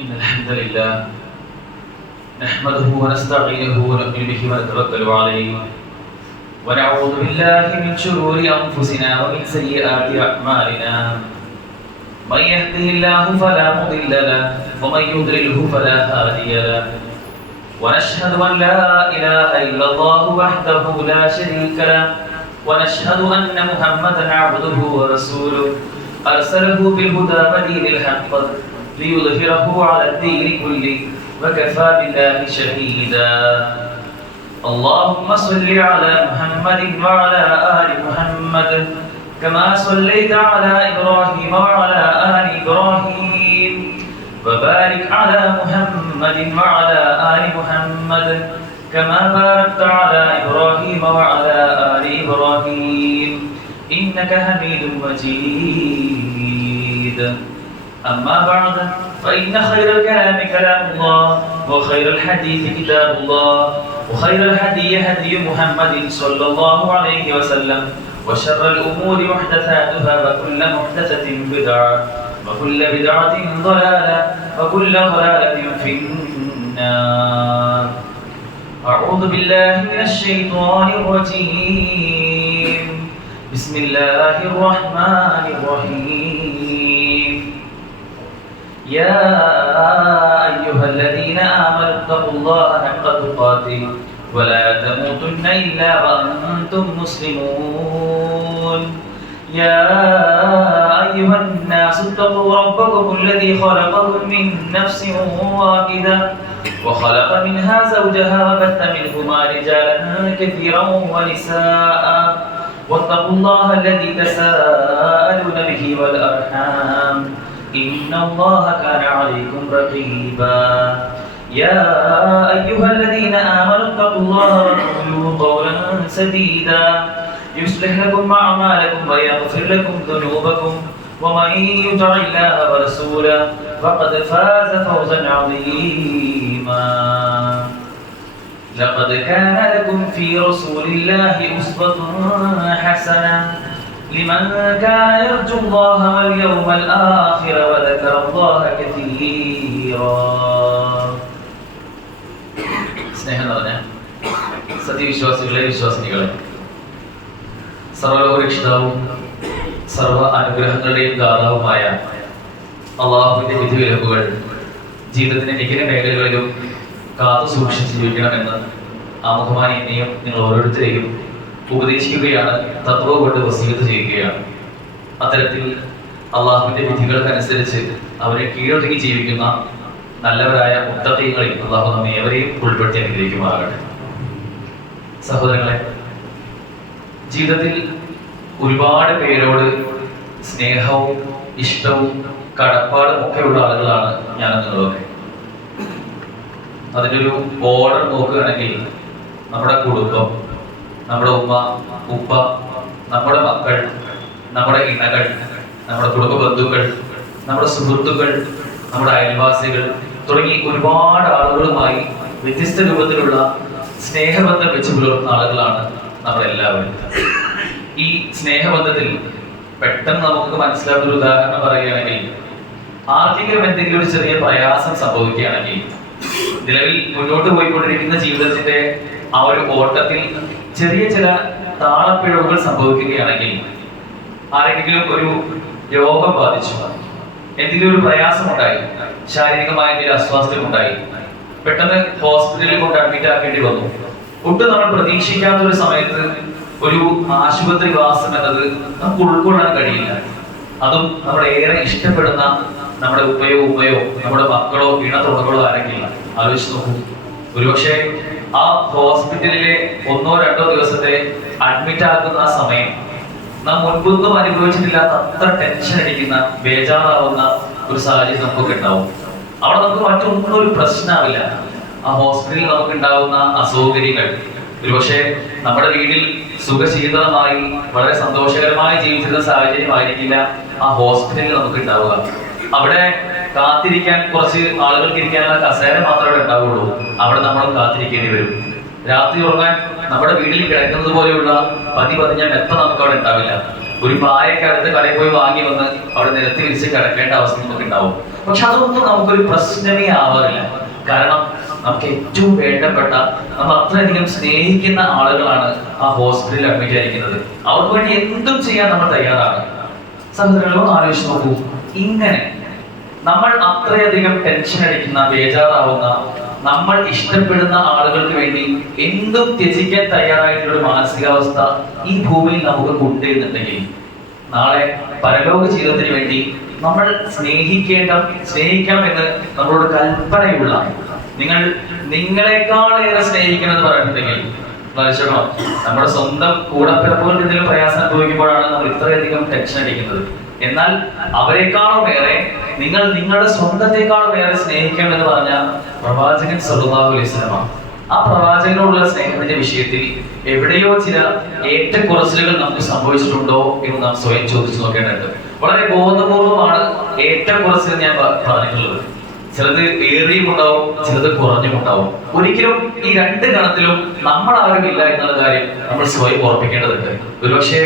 إن الحمد لله نحمده ونستعينه ونؤمن به ونتوكل عليه ونعوذ بالله من شرور أنفسنا ومن سيئات أعمالنا من يهده الله فلا مضل له ومن يضلله فلا هادي له ونشهد أن لا إله إلا الله وحده لا شريك له ونشهد أن محمدا عبده ورسوله أرسله بالهدى ودين الحق ليظهره على الدين كله وكفى بالله شهيدا اللهم صل على محمد وعلى آل محمد كما صليت على إبراهيم وعلى آل إبراهيم وبارك على محمد وعلى آل محمد كما باركت على إبراهيم وعلى آل إبراهيم إنك حميد مجيد أما بعد فإن خير الكلام كلام الله وخير الحديث كتاب الله وخير الهدي هدي محمد صلى الله عليه وسلم وشر الأمور محدثاتها وكل محدثة بدعة وكل بدعة ضلالة وكل ضلالة في النار أعوذ بالله من الشيطان الرجيم بسم الله الرحمن الرحيم يا أيها الذين آمنوا اتقوا الله حق تقاته ولا تموتن إلا وأنتم مسلمون يا أيها الناس اتقوا ربكم الذي خلقكم من نفس واحدة وخلق منها زوجها وبث منهما رجالا كثيرا ونساء واتقوا الله الذي تساءلون به والأرحام إن الله كان عليكم رقيبا يا أيها الذين آمنوا اتقوا الله وقولوا قولا سديدا يصلح لكم أعمالكم ويغفر لكم ذنوبكم ومن يطع الله ورسوله فقد فاز فوزا عظيما لقد كان لكم في رسول الله أسوة حسنة لمن كان يرجو الله واليوم الآخر وذكر الله كثيرا സ്നേഹം നിറഞ്ഞ സത്യവിശ്വാസികളെ വിശ്വാസിനികളെ സർവലോകരക്ഷിതാവും സർവ അനുഗ്രഹങ്ങളുടെയും ദാതാവുമായ അള്ളാഹുവിന്റെ വിധിവിലക്കുകൾ ജീവിതത്തിന്റെ മിക്ക മേഖലകളിലും കാത്തു സൂക്ഷിച്ച് ജീവിക്കണമെന്ന് ആമുഖമായി എന്നെയും നിങ്ങൾ ഓരോരുത്തരെയും ഉപദേശിക്കുകയാണ്, തത്വ കൊണ്ട് വസീയത്ത് ചെയ്യുകയാണ്. അത്തരത്തിൽ അള്ളാഹുവിന്റെ വിധികൾക്കനുസരിച്ച് അവരെ കീഴൊതുങ്ങി ജീവിക്കുന്ന നല്ലവരായ മുത്തഖീങ്ങളിൽ അള്ളാഹു നമ്മെ ഏവരെയും ഉൾപ്പെടുത്തി അനുഗ്രഹിക്കുമാറാകട്ടെ. സഹോദരങ്ങളെ, ജീവിതത്തിൽ ഒരുപാട് പേരോട് സ്നേഹവും ഇഷ്ടവും കടപ്പാടും ഒക്കെ ഉള്ള ആളുകളാണ് ഞാനും നിങ്ങളൊക്കെ. അതിനൊരു ഓർഡർ നോക്കുകയാണെങ്കിൽ നമ്മുടെ കുടുംബം, നമ്മുടെ ഉമ്മ ഉപ്പ, നമ്മുടെ മക്കൾ, നമ്മുടെ ഇണകൾ, നമ്മുടെ കുടുംബ ബന്ധുക്കൾ, നമ്മുടെ സുഹൃത്തുക്കൾ, നമ്മുടെ അയൽവാസികൾ തുടങ്ങി ഒരുപാട് ആളുകളുമായി വ്യത്യസ്ത രൂപത്തിലുള്ള സ്നേഹബന്ധം വെച്ച് പുലർത്തുന്ന ആളുകളാണ് നമ്മളെല്ലാവരും. ഈ സ്നേഹബന്ധത്തിൽ പെട്ടെന്ന് നമുക്ക് മനസ്സിലാവുന്ന ഒരു ഉദാഹരണം പറയുകയാണെങ്കിൽ, ആർക്കെങ്കിലും എന്തെങ്കിലും ഒരു ചെറിയ പ്രയാസം സംഭവിക്കുകയാണെങ്കിൽ, നിലവിൽ മുന്നോട്ട് പോയിക്കൊണ്ടിരിക്കുന്ന ജീവിതത്തിന്റെ ആ ഒരു ഓട്ടത്തിൽ ചെറിയ ചില താളപ്പിഴവുകൾ സംഭവിക്കുകയാണെങ്കിൽ, ആരെങ്കിലും ഒരു രോഗം ബാധിച്ചു, എന്തെങ്കിലും ഒരു പ്രയാസമുണ്ടായി, ശാരീരികമായ എന്തെങ്കിലും അസ്വാസ്ഥ്യം ഉണ്ടായി, പെട്ടെന്ന് ഹോസ്പിറ്റലിൽ കൊണ്ട് അഡ്മിറ്റ് ആക്കേണ്ടി വന്നു, ഒട്ടും നമ്മൾ പ്രതീക്ഷിക്കാത്ത ഒരു സമയത്ത് ഒരു ആശുപത്രി വാസം എന്നത് നമുക്ക് ഉൾക്കൊള്ളാൻ കഴിയില്ല. അതും നമ്മൾ ഏറെ ഇഷ്ടപ്പെടുന്ന നമ്മുടെ ഉപ്പയോ ഉമ്മയോ നമ്മുടെ മക്കളോ ഇണതുണകളോ ആരെങ്കിലും ആലോചിച്ച് നോക്കൂ. ഒരുപക്ഷെ ആ ഹോസ്പിറ്റലിലെ 1-2 ദിവസത്തെ അഡ്മിറ്റ് ആക്കുന്ന ആ സമയം നാം മുൻപൊന്നും അനുഭവിച്ചിട്ടില്ലാത്ത അത്ര ടെൻഷൻ അടിക്കുന്ന, ബേജാറാവുന്ന ഒരു സാഹചര്യം നമുക്കൊക്കെ ഉണ്ടാവും. അവിടെ നമുക്ക് മറ്റൊന്നും ഒരു പ്രശ്നമാവില്ല. ആ ഹോസ്പിറ്റലിൽ നമുക്ക് ഉണ്ടാവുന്ന അസൗകര്യങ്ങൾ ഒരുപക്ഷെ നമ്മുടെ വീട്ടിൽ സുഖശീതളമായി വളരെ സന്തോഷകരമായി ജീവിച്ചിരുന്ന സാഹചര്യമായിരിക്കില്ല ആ ഹോസ്പിറ്റലിൽ നമുക്ക് ഉണ്ടാവുക. അവിടെ കാത്തിരിക്കാൻ കുറച്ച് ആളുകൾക്ക് ഇരിക്കാനുള്ള കസേര മാത്രമേ ഉണ്ടാവുള്ളൂ. അവിടെ നമ്മൾ കാത്തിരിക്കേണ്ടി വരും. രാത്രി ഉറങ്ങാൻ നമ്മുടെ വീട്ടിൽ കിടക്കുന്നത് പോലെയുള്ള പതിഞ്ഞ മെത്ത നമുക്ക് അവിടെ ഉണ്ടാവില്ല. ഒരു പായൊക്കെ അടുത്ത് കടയിൽ പോയി വാങ്ങി വന്ന് അവിടെ നിരത്തി വിരിച്ച് കിടക്കേണ്ട അവസ്ഥ നമുക്ക് ഉണ്ടാവും. പക്ഷെ അതൊന്നും നമുക്കൊരു പ്രശ്നമേ ആവാറില്ല. കാരണം നമുക്ക് ഏറ്റവും വേണ്ടപ്പെട്ട, നമ്മൾ അത്രയധികം സ്നേഹിക്കുന്ന ആളുകളാണ് ആ ഹോസ്പിറ്റലിൽ അഡ്മിറ്റ് ആയിരിക്കുന്നത്. അവർക്ക് വേണ്ടി എന്തും ചെയ്യാൻ നമ്മൾ തയ്യാറാണ്. സഹോദരങ്ങളോട് ആലോചിച്ച് നോക്കൂ, ഇങ്ങനെ നമ്മൾ അത്രയധികം ടെൻഷൻ അടിക്കുന്ന, ബേജാറാവുന്ന, നമ്മൾ ഇഷ്ടപ്പെടുന്ന ആളുകൾക്ക് വേണ്ടി എന്തും ത്യജിക്കാൻ തയ്യാറായിട്ടുള്ള ഒരു മാനസികാവസ്ഥ ഈ ഭൂമിയിൽ നമുക്ക് കൊണ്ടുവരുന്നുണ്ടെങ്കിൽ നാളെ പരലോക ജീവിതത്തിന് വേണ്ടി നമ്മൾ സ്നേഹിക്കണം എന്ന് നമ്മളോട് കൽപ്പനയുള്ള, നിങ്ങളെക്കാളേറെ സ്നേഹിക്കണം എന്ന് പറഞ്ഞിട്ടുണ്ടെങ്കിൽ മനസ്സിലാക്കണം, നമ്മുടെ സ്വന്തം കൂടപ്പിറപ്പുകൾക്ക് എന്തെങ്കിലും പ്രയാസം അനുഭവിക്കുമ്പോഴാണ് നമ്മൾ ഇത്രയധികം ടെൻഷൻ അടിക്കുന്നത്. എന്നാൽ അവരെക്കാളും ഏറെ നിങ്ങളുടെ സ്വന്തത്തെക്കാളും ഏറെ സ്നേഹിക്കണം എന്ന് പറഞ്ഞ പ്രവാചകൻ സല്ലല്ലാഹു അലൈഹി വസല്ലം. ആ പ്രവാചകനോടുള്ള സ്നേഹത്തിന്റെ വിഷയത്തിൽ എവിടെയോ ചില ഏറ്റക്കുറച്ചിലുകൾ നമുക്ക് സംഭവിച്ചിട്ടുണ്ടോ എന്ന് നാം സ്വയം ചോദിച്ചു നോക്കേണ്ടതുണ്ട്. വളരെ ബോധപൂർവമാണ് ഏറ്റക്കുറച്ചിൽ ഞാൻ പറഞ്ഞിട്ടുള്ളത്. ചിലത് ഏറിയും ഉണ്ടാവും, ചിലത് കുറഞ്ഞും ഉണ്ടാവും. ഒരിക്കലും ഈ രണ്ട് ഗണത്തിലും നമ്മൾ ആരുമില്ല എന്നുള്ള കാര്യം നമ്മൾ സ്വയം ഓർപ്പിക്കേണ്ടതുണ്ട്. ഒരുപക്ഷെ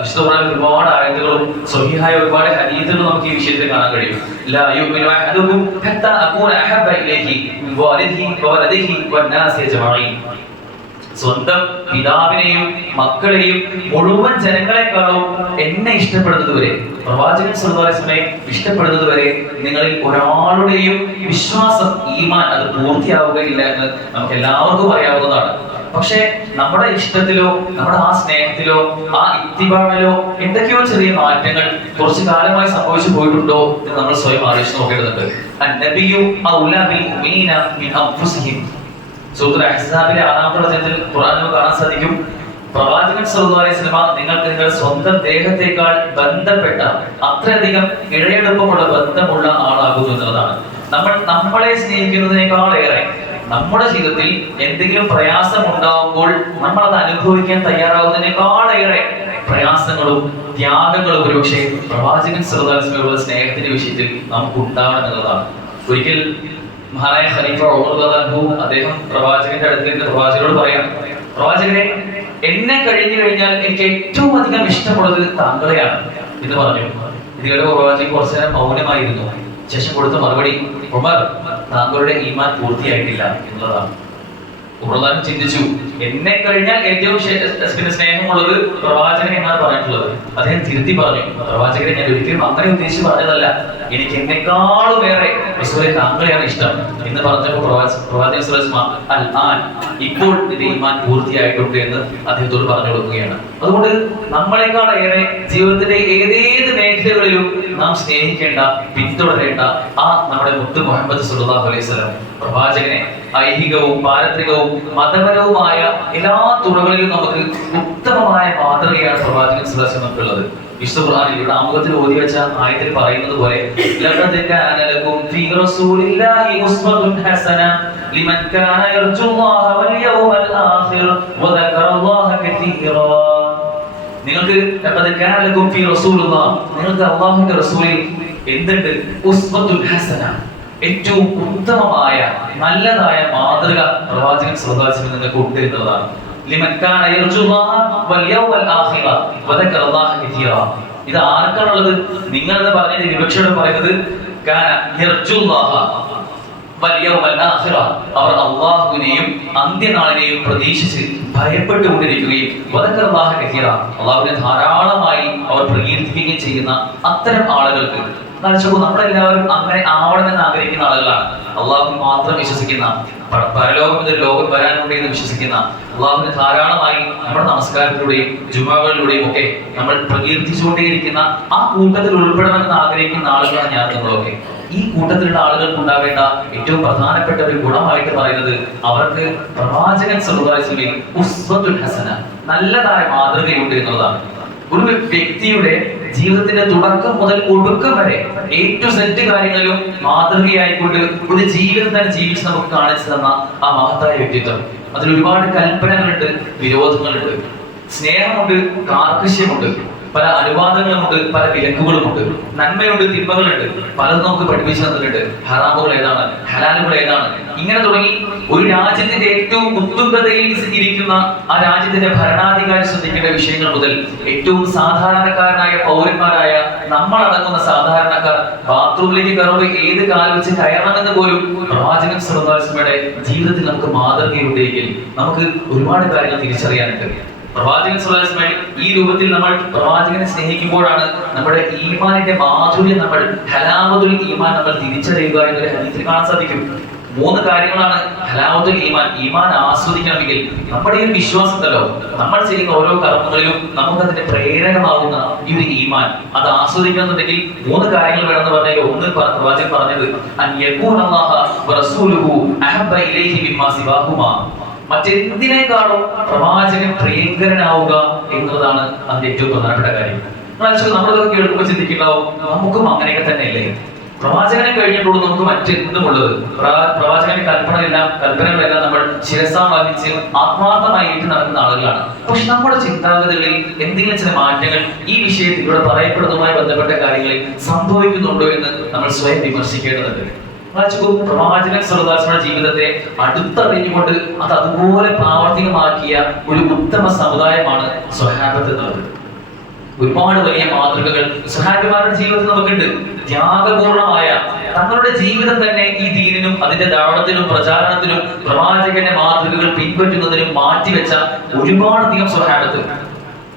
വിശുദ്ധ ഖുർആനിൽ ഒരുപാട് ആയത്തുകളും സ്വഹീഹായ ഒരുപാട് ഹദീസുകളും നമുക്ക് ഈ വിഷയത്തിൽ കാണാൻ കഴിയും. ലാ യുമിനു അഹദുകും ഹത്താ അകൂന അഹബ്ബ ഇലൈഹി മിൻ വാലിദിഹി വവലദിഹി വന്നാസി അജ്മഈൻ. സ്വന്തം പിതാവിനെയും മക്കളെയും മുഴുവൻ ജനങ്ങളെക്കാളും എന്നെ ഇഷ്ടപ്പെടുന്നത് വരെ, പ്രവാചകൻ സല്ലല്ലാഹു അലൈഹി വസല്ലമയെ ഇഷ്ടപ്പെടുന്നത് വരെ നിങ്ങളിൽ ഒരാളുടെയും വിശ്വാസം, ഈമാൻ അത് പൂർത്തിയാവുകയില്ല എന്ന് നമുക്ക് എല്ലാവർക്കും അറിയാവുന്നതാണ്. പക്ഷെ നമ്മുടെ ഇഷ്ടത്തിലോ നമ്മുടെ ആ സ്നേഹത്തിലോ ആ ഇത്തിബാഴിലോ എന്തൊക്കെയോ ചെറിയ മാറ്റങ്ങൾ കുറച്ചു കാലമായി സംഭവിച്ചു പോയിട്ടുണ്ടോ എന്ന് നമ്മൾ സ്വയം ആലോചിച്ച് നോക്കേണ്ടതുണ്ട്. അന്നബിയു ഔലാ ബിൽ മുഅ്മിനീന മിൻ അൻഫുസിഹിം. സൂറത്തുൽ അഹ്സാബിലെ 6-ാമത്തെ വചനത്തിൽ ഖുർആനിൽ കാണാൻ സാധിക്കും, പ്രവാചകൻ സല്ലല്ലാഹു അലൈഹി വസല്ലം നിങ്ങൾക്ക് നിങ്ങളുടെ സ്വന്തം ദേഹത്തേക്കാൾ ബന്ധപ്പെട്ട, അത്രയധികം ഇഴയെടുപ്പമുള്ള ബന്ധമുള്ള ആളാകുന്നു എന്നുള്ളതാണ്. നമ്മളെ സ്നേഹിക്കുന്നതിനേക്കാൾ ഏറെ നമ്മുടെ ജീവിതത്തിൽ എന്തെങ്കിലും പ്രയാസം ഉണ്ടാവുമ്പോൾ നമ്മൾ അത് അനുഭവിക്കാൻ തയ്യാറാവുന്നതിനേക്കാളേറെ പ്രയാസങ്ങളും ത്യാഗങ്ങളും ഒരുപക്ഷെ പ്രവാചകൻ സല്ലല്ലാഹു അലൈഹി വസല്ലമയുടെ സ്നേഹത്തിന്റെ വിഷയത്തിൽ നമുക്ക് ഉണ്ടാവണം എന്നുള്ളതാണ്. ഒരിക്കൽ മഹാനായ ഖലീഫ ഉമർ റളിയല്ലാഹു അൻഹു അദ്ദേഹം പ്രവാചകന്റെ അടുത്തേക്ക് പ്രവാചകനോട് പറയാം, പ്രവാചകനെ, എന്നെ കഴിഞ്ഞു കഴിഞ്ഞാൽ എനിക്ക് ഏറ്റവും അധികം ഇഷ്ടമുള്ളത് താങ്കളെയാണ് എന്ന് പറഞ്ഞു. ഇതുവരെ പ്രവാചകൻ കുറച്ചു നേരം മൗനമായിരുന്നു. ശേഷം കൊടുത്ത മറുപടി, ഉമർ, താങ്കളുടെ ഈമാൻ പൂർത്തിയായിട്ടില്ല എന്നുള്ളതാണ്. ഉമർ ചിന്തിച്ചു, എന്നെ കഴിഞ്ഞാൽ ഏറ്റവും സ്നേഹമുള്ളത് പ്രവാചകനെ എന്നാണ് പറഞ്ഞിട്ടുള്ളത്. അദ്ദേഹം തിരുത്തി പറഞ്ഞു, പ്രവാചകനെ, ഞാൻ ഒരിക്കലും അങ്ങനെ ഉദ്ദേശിച്ച് പറഞ്ഞതല്ല, എനിക്ക് എന്നെക്കാളും വേറെ റസൂലെ താങ്കളെയാണ് ഇഷ്ടം എന്ന് പറഞ്ഞപ്പോൾ പ്രവാചകൻ ഇപ്പോൾ ഇത് ഈമാൻ പൂർത്തിയായിട്ടുണ്ട് എന്ന് അദ്ദേഹത്തോട് പറഞ്ഞു കൊടുക്കുകയാണ്. അതുകൊണ്ട് നമ്മളെക്കാൾ ഏറെ ജീവിതത്തിന്റെ ഏതേത് മേഖലകളിലും നാം സ്നേഹിക്കേണ്ട, പിന്തുടരേണ്ട ആ നമ്മുടെ മുത്ത് മുഹമ്മദ് സല്ലല്ലാഹു അലൈഹി വസല്ലം പ്രവാചകനെ ഐഹികവും പാരത്രികവും മതപരവുമായ എല്ലാ തുറകളിലും നമുക്ക് ഉത്തമമായ മാതൃകയാണ് പ്രവാചകൻ സല്ലല്ലാഹു അലൈഹി വസല്ലം നമുക്കുള്ളത്. വിശുദ്ധ ഖുർആനിൽ ഇവിടെ ആമുഖത്തിൽ ഓതി വെച്ച ആയത്തിൽ പറയുന്നത് പോലെ, ലഖദ് കാന ലകും ഫീ റസൂലില്ലാഹി ഉസ്വത്തുൻ ഹസന ലിമൻ കാന യർജുല്ലാഹ വൽ യൗമൽ ആഖിർ വദക്കറല്ലാഹ കതീറാ. നിങ്ങൾക്ക് ലഖദ് കാന ലകും ഫീ റസൂലില്ലാഹ്, നിങ്ങൾക്ക് അല്ലാഹുവിന്റെ റസൂലിൽ എന്തുണ്ട്? ഉസ്വത്തുൻ ഹസന, ഏറ്റവും ഉത്തമമായ നല്ലതായ മാതൃക പ്രവാചകൻ സല്ലല്ലാഹു അലൈഹി വസല്ലം നിങ്ങൾക്ക് ഉണ്ട് എന്നതാണ്. ലിമൻ കാന യർജുല്ലാഹ വൽ യൗമൽ ആഖിറ വദക്കറല്ലാഹ കതീറാ. ഇത് ആർക്കാണുള്ളത്? നിങ്ങൾ എന്ന് പറഞ്ഞത് വിവക്ഷയോട് പറയുന്നത് കാന യർജുല്ലാഹ വൽ യൗമൽ ആഖിറ, അവർ അല്ലാഹുവിനെയും അന്ത്യനാളിനെയും പ്രതീക്ഷിച്ച് ഭയപ്പെട്ടുകൊണ്ടിരിക്കുകയും വദക്കറല്ലാഹ കതീറ, അല്ലാഹുവിനെ ധാരാളമായി അവർ പ്രകീർത്തിക്കുകയും ചെയ്യുന്ന അത്തരം ആളുകൾക്ക് നമ്മളെല്ലാവരും അങ്ങനെ ആവണമെന്ന് ആഗ്രഹിക്കുന്ന ആളുകളാണ്. അള്ളാഹു മാത്രം വിശ്വസിക്കുന്ന, പരലോകത്തിൽ ലോകം വരാനുണ്ട് എന്ന് വിശ്വസിക്കുന്ന, അള്ളാഹുവിനെ ധാരാളമായി നമ്മുടെ നമസ്കാരത്തിലൂടെയും ജുമാകളിലൂടെയും ഒക്കെ നമ്മൾ പ്രകീർത്തിച്ചുകൊണ്ടേയിരിക്കുന്ന ആ കൂട്ടത്തിൽ ഉൾപ്പെടണമെന്ന് ആഗ്രഹിക്കുന്ന ആളുകളാണ് ഞാൻ നിങ്ങളൊക്കെ. ഈ കൂട്ടത്തിലുള്ള ആളുകൾക്ക് ഉണ്ടാവേണ്ട ഏറ്റവും പ്രധാനപ്പെട്ട ഒരു ഗുണമായിട്ട് പറയുന്നത് അവർക്ക് പ്രവാചകൻ സല്ലല്ലാഹു അലൈഹി വസല്ലം ഉസ്വത്തുൽ ഹസന, നല്ലതായ മാതൃകയുണ്ട് എന്നുള്ളതാണ്. ഒരു വ്യക്തിയുടെ ജീവിതത്തിന്റെ തുടക്കം മുതൽ ഒടുക്കം വരെ A to Z കാര്യങ്ങളിലും മാതൃകയായിക്കൊണ്ട് ഒരു ജീവിതം തന്നെ ജീവിച്ച് നമുക്ക് കാണിച്ചു തന്ന ആ മഹത്തായ വ്യക്തിത്വം. അതിൽ ഒരുപാട് കൽപ്പനകളുണ്ട്, വിരോധങ്ങളുണ്ട്, സ്നേഹമുണ്ട്, കാർക്കശ്യമുണ്ട്. പല അനുവാദങ്ങളുമുണ്ട്, പല വിലക്കുകളുമുണ്ട്. നന്മയുണ്ട്, തിന്മകളുണ്ട്, പലതും നമുക്ക് പഠിപ്പിച്ചു തന്നിട്ടുണ്ട്. ഹറാമുകൾ ഏതാണ്, ഹലാലുകൾ ഏതാണ്, ഇങ്ങനെ തുടങ്ങി ഒരു രാജ്യത്തിന്റെ ഏറ്റവും ഉത്തുംഗതയിൽ ഇരിക്കുന്ന ആ രാജ്യത്തിന്റെ ഭരണാധികാരി ശ്രദ്ധിക്കേണ്ട വിഷയങ്ങൾ മുതൽ ഏറ്റവും സാധാരണക്കാരനായ പൗരന്മാരായ നമ്മളടങ്ങുന്ന സാധാരണക്കാർ ബാത്റൂമിലേക്ക് കയറുമ്പോൾ ഏത് കാലം വെച്ച് കയറണമെന്ന് പോലും പ്രവാചകൻ സ്വല്ലല്ലാഹു അലൈഹി വസല്ലമയുടെ ജീവിതത്തിൽ നമുക്ക് മാതൃകയുണ്ടെങ്കിൽ നമുക്ക് ഒരുപാട് കാര്യങ്ങൾ തിരിച്ചറിയാനുണ്ട്. പ്രവാചകൻ സ്വല്ലല്ലാഹു അലൈഹി വസല്ലം ഈ രൂപത്തിൽ നമ്മൾ പ്രവാചകനെ സ്നേഹിക്കുമ്പോഴാണ് നമ്മുടെ ഈമാനിന്റെ മാധുര്യം, നമ്മൾ ഹലാവത്തുൽ ഈമാൻ നമ്മൾ തിരിച്ചറിയുക എന്നൊരു ഹദീസിൽ കാണാൻ സാധിക്കും. 3 കാര്യങ്ങളാണ് ഹലാവത്തുൽ ഈമാൻ. ഈമാൻ ആസ്വദിക്കണമെങ്കിൽ നമ്മുടെ ഈ ഒരു വിശ്വാസം ഉണ്ടല്ലോ, നമ്മൾ ചെയ്യുന്ന ഓരോ കർമ്മങ്ങളിലും നമുക്ക് അതിന്റെ പ്രേരകമാകുന്ന ഈ ഒരു ഈമാൻ അത് ആസ്വദിക്കണമെന്നുണ്ടെങ്കിൽ 3 കാര്യങ്ങൾ വേണമെന്ന് പറഞ്ഞാൽ, ഒന്ന് പ്രവാചകൻ പറഞ്ഞത് അൻയകൂനല്ലാഹ വറസൂലുഹു അഹബ്ബ ഇലൈഹി മിമ്മാ സിവാഹുമാ, മറ്റെന്തിനേക്കാളും പ്രവാചകൻ പ്രിയങ്കരനാവുക എന്നുള്ളതാണ് അതിന്റെ ഏറ്റവും പ്രധാനപ്പെട്ട കാര്യം. നമ്മളതൊക്കെ കേൾക്കുമ്പോൾ ചിന്തിക്കുന്നുണ്ടാവും, നമുക്കും അങ്ങനെയൊക്കെ തന്നെയല്ലേ? പ്രവാചകനെ കഴിഞ്ഞിട്ടുള്ളൂ നമുക്ക് മറ്റെന്തുമുള്ളത്. പ്രവാചകന്റെ കൽപ്പനകളെല്ലാം നമ്മൾ ശിരസാ വഹിച്ച് ആത്മാർത്ഥമായി ഏറ്റു നടക്കുന്ന ആളുകളാണ്. പക്ഷെ നമ്മുടെ ചിന്താഗതികളിൽ എന്തെങ്കിലും ചില മാറ്റങ്ങൾ ഈ വിഷയത്തിൽ ഇവിടെ പറയപ്പെടുന്നതുമായി ബന്ധപ്പെട്ട കാര്യങ്ങളിൽ സംഭവിക്കുന്നുണ്ടോ എന്ന് നമ്മൾ സ്വയം വിമർശിക്കേണ്ടതുണ്ട്. പ്രവാചകൻ സ്വല്ലല്ലാഹു അലൈഹി വസല്ലം ജീവിതത്തെ അടുത്തറിഞ്ഞുകൊണ്ട് അത് അതുപോലെ പ്രാവർത്തികമാക്കിയ ഒരു ഉത്തമ സമുദായമാണ് സ്വഹാബത്ത് എന്നുള്ളത്. ഒരുപാട് വലിയ മാതൃകകൾ സ്വഹാബിമാരുടെ ജീവിതത്തിൽ നമുക്കുണ്ട്. ത്യാഗപൂർണമായ തങ്ങളുടെ ജീവിതം തന്നെ ഈ ദീനിനും അതിന്റെ ദഅവത്തിനും പ്രചാരണത്തിനും പ്രവാചകന്റെ മാതൃകകൾ പിൻപറ്റുന്നതിനും മാറ്റിവെച്ച ഒരുപാടധികം സ്വഹാബത്ത്.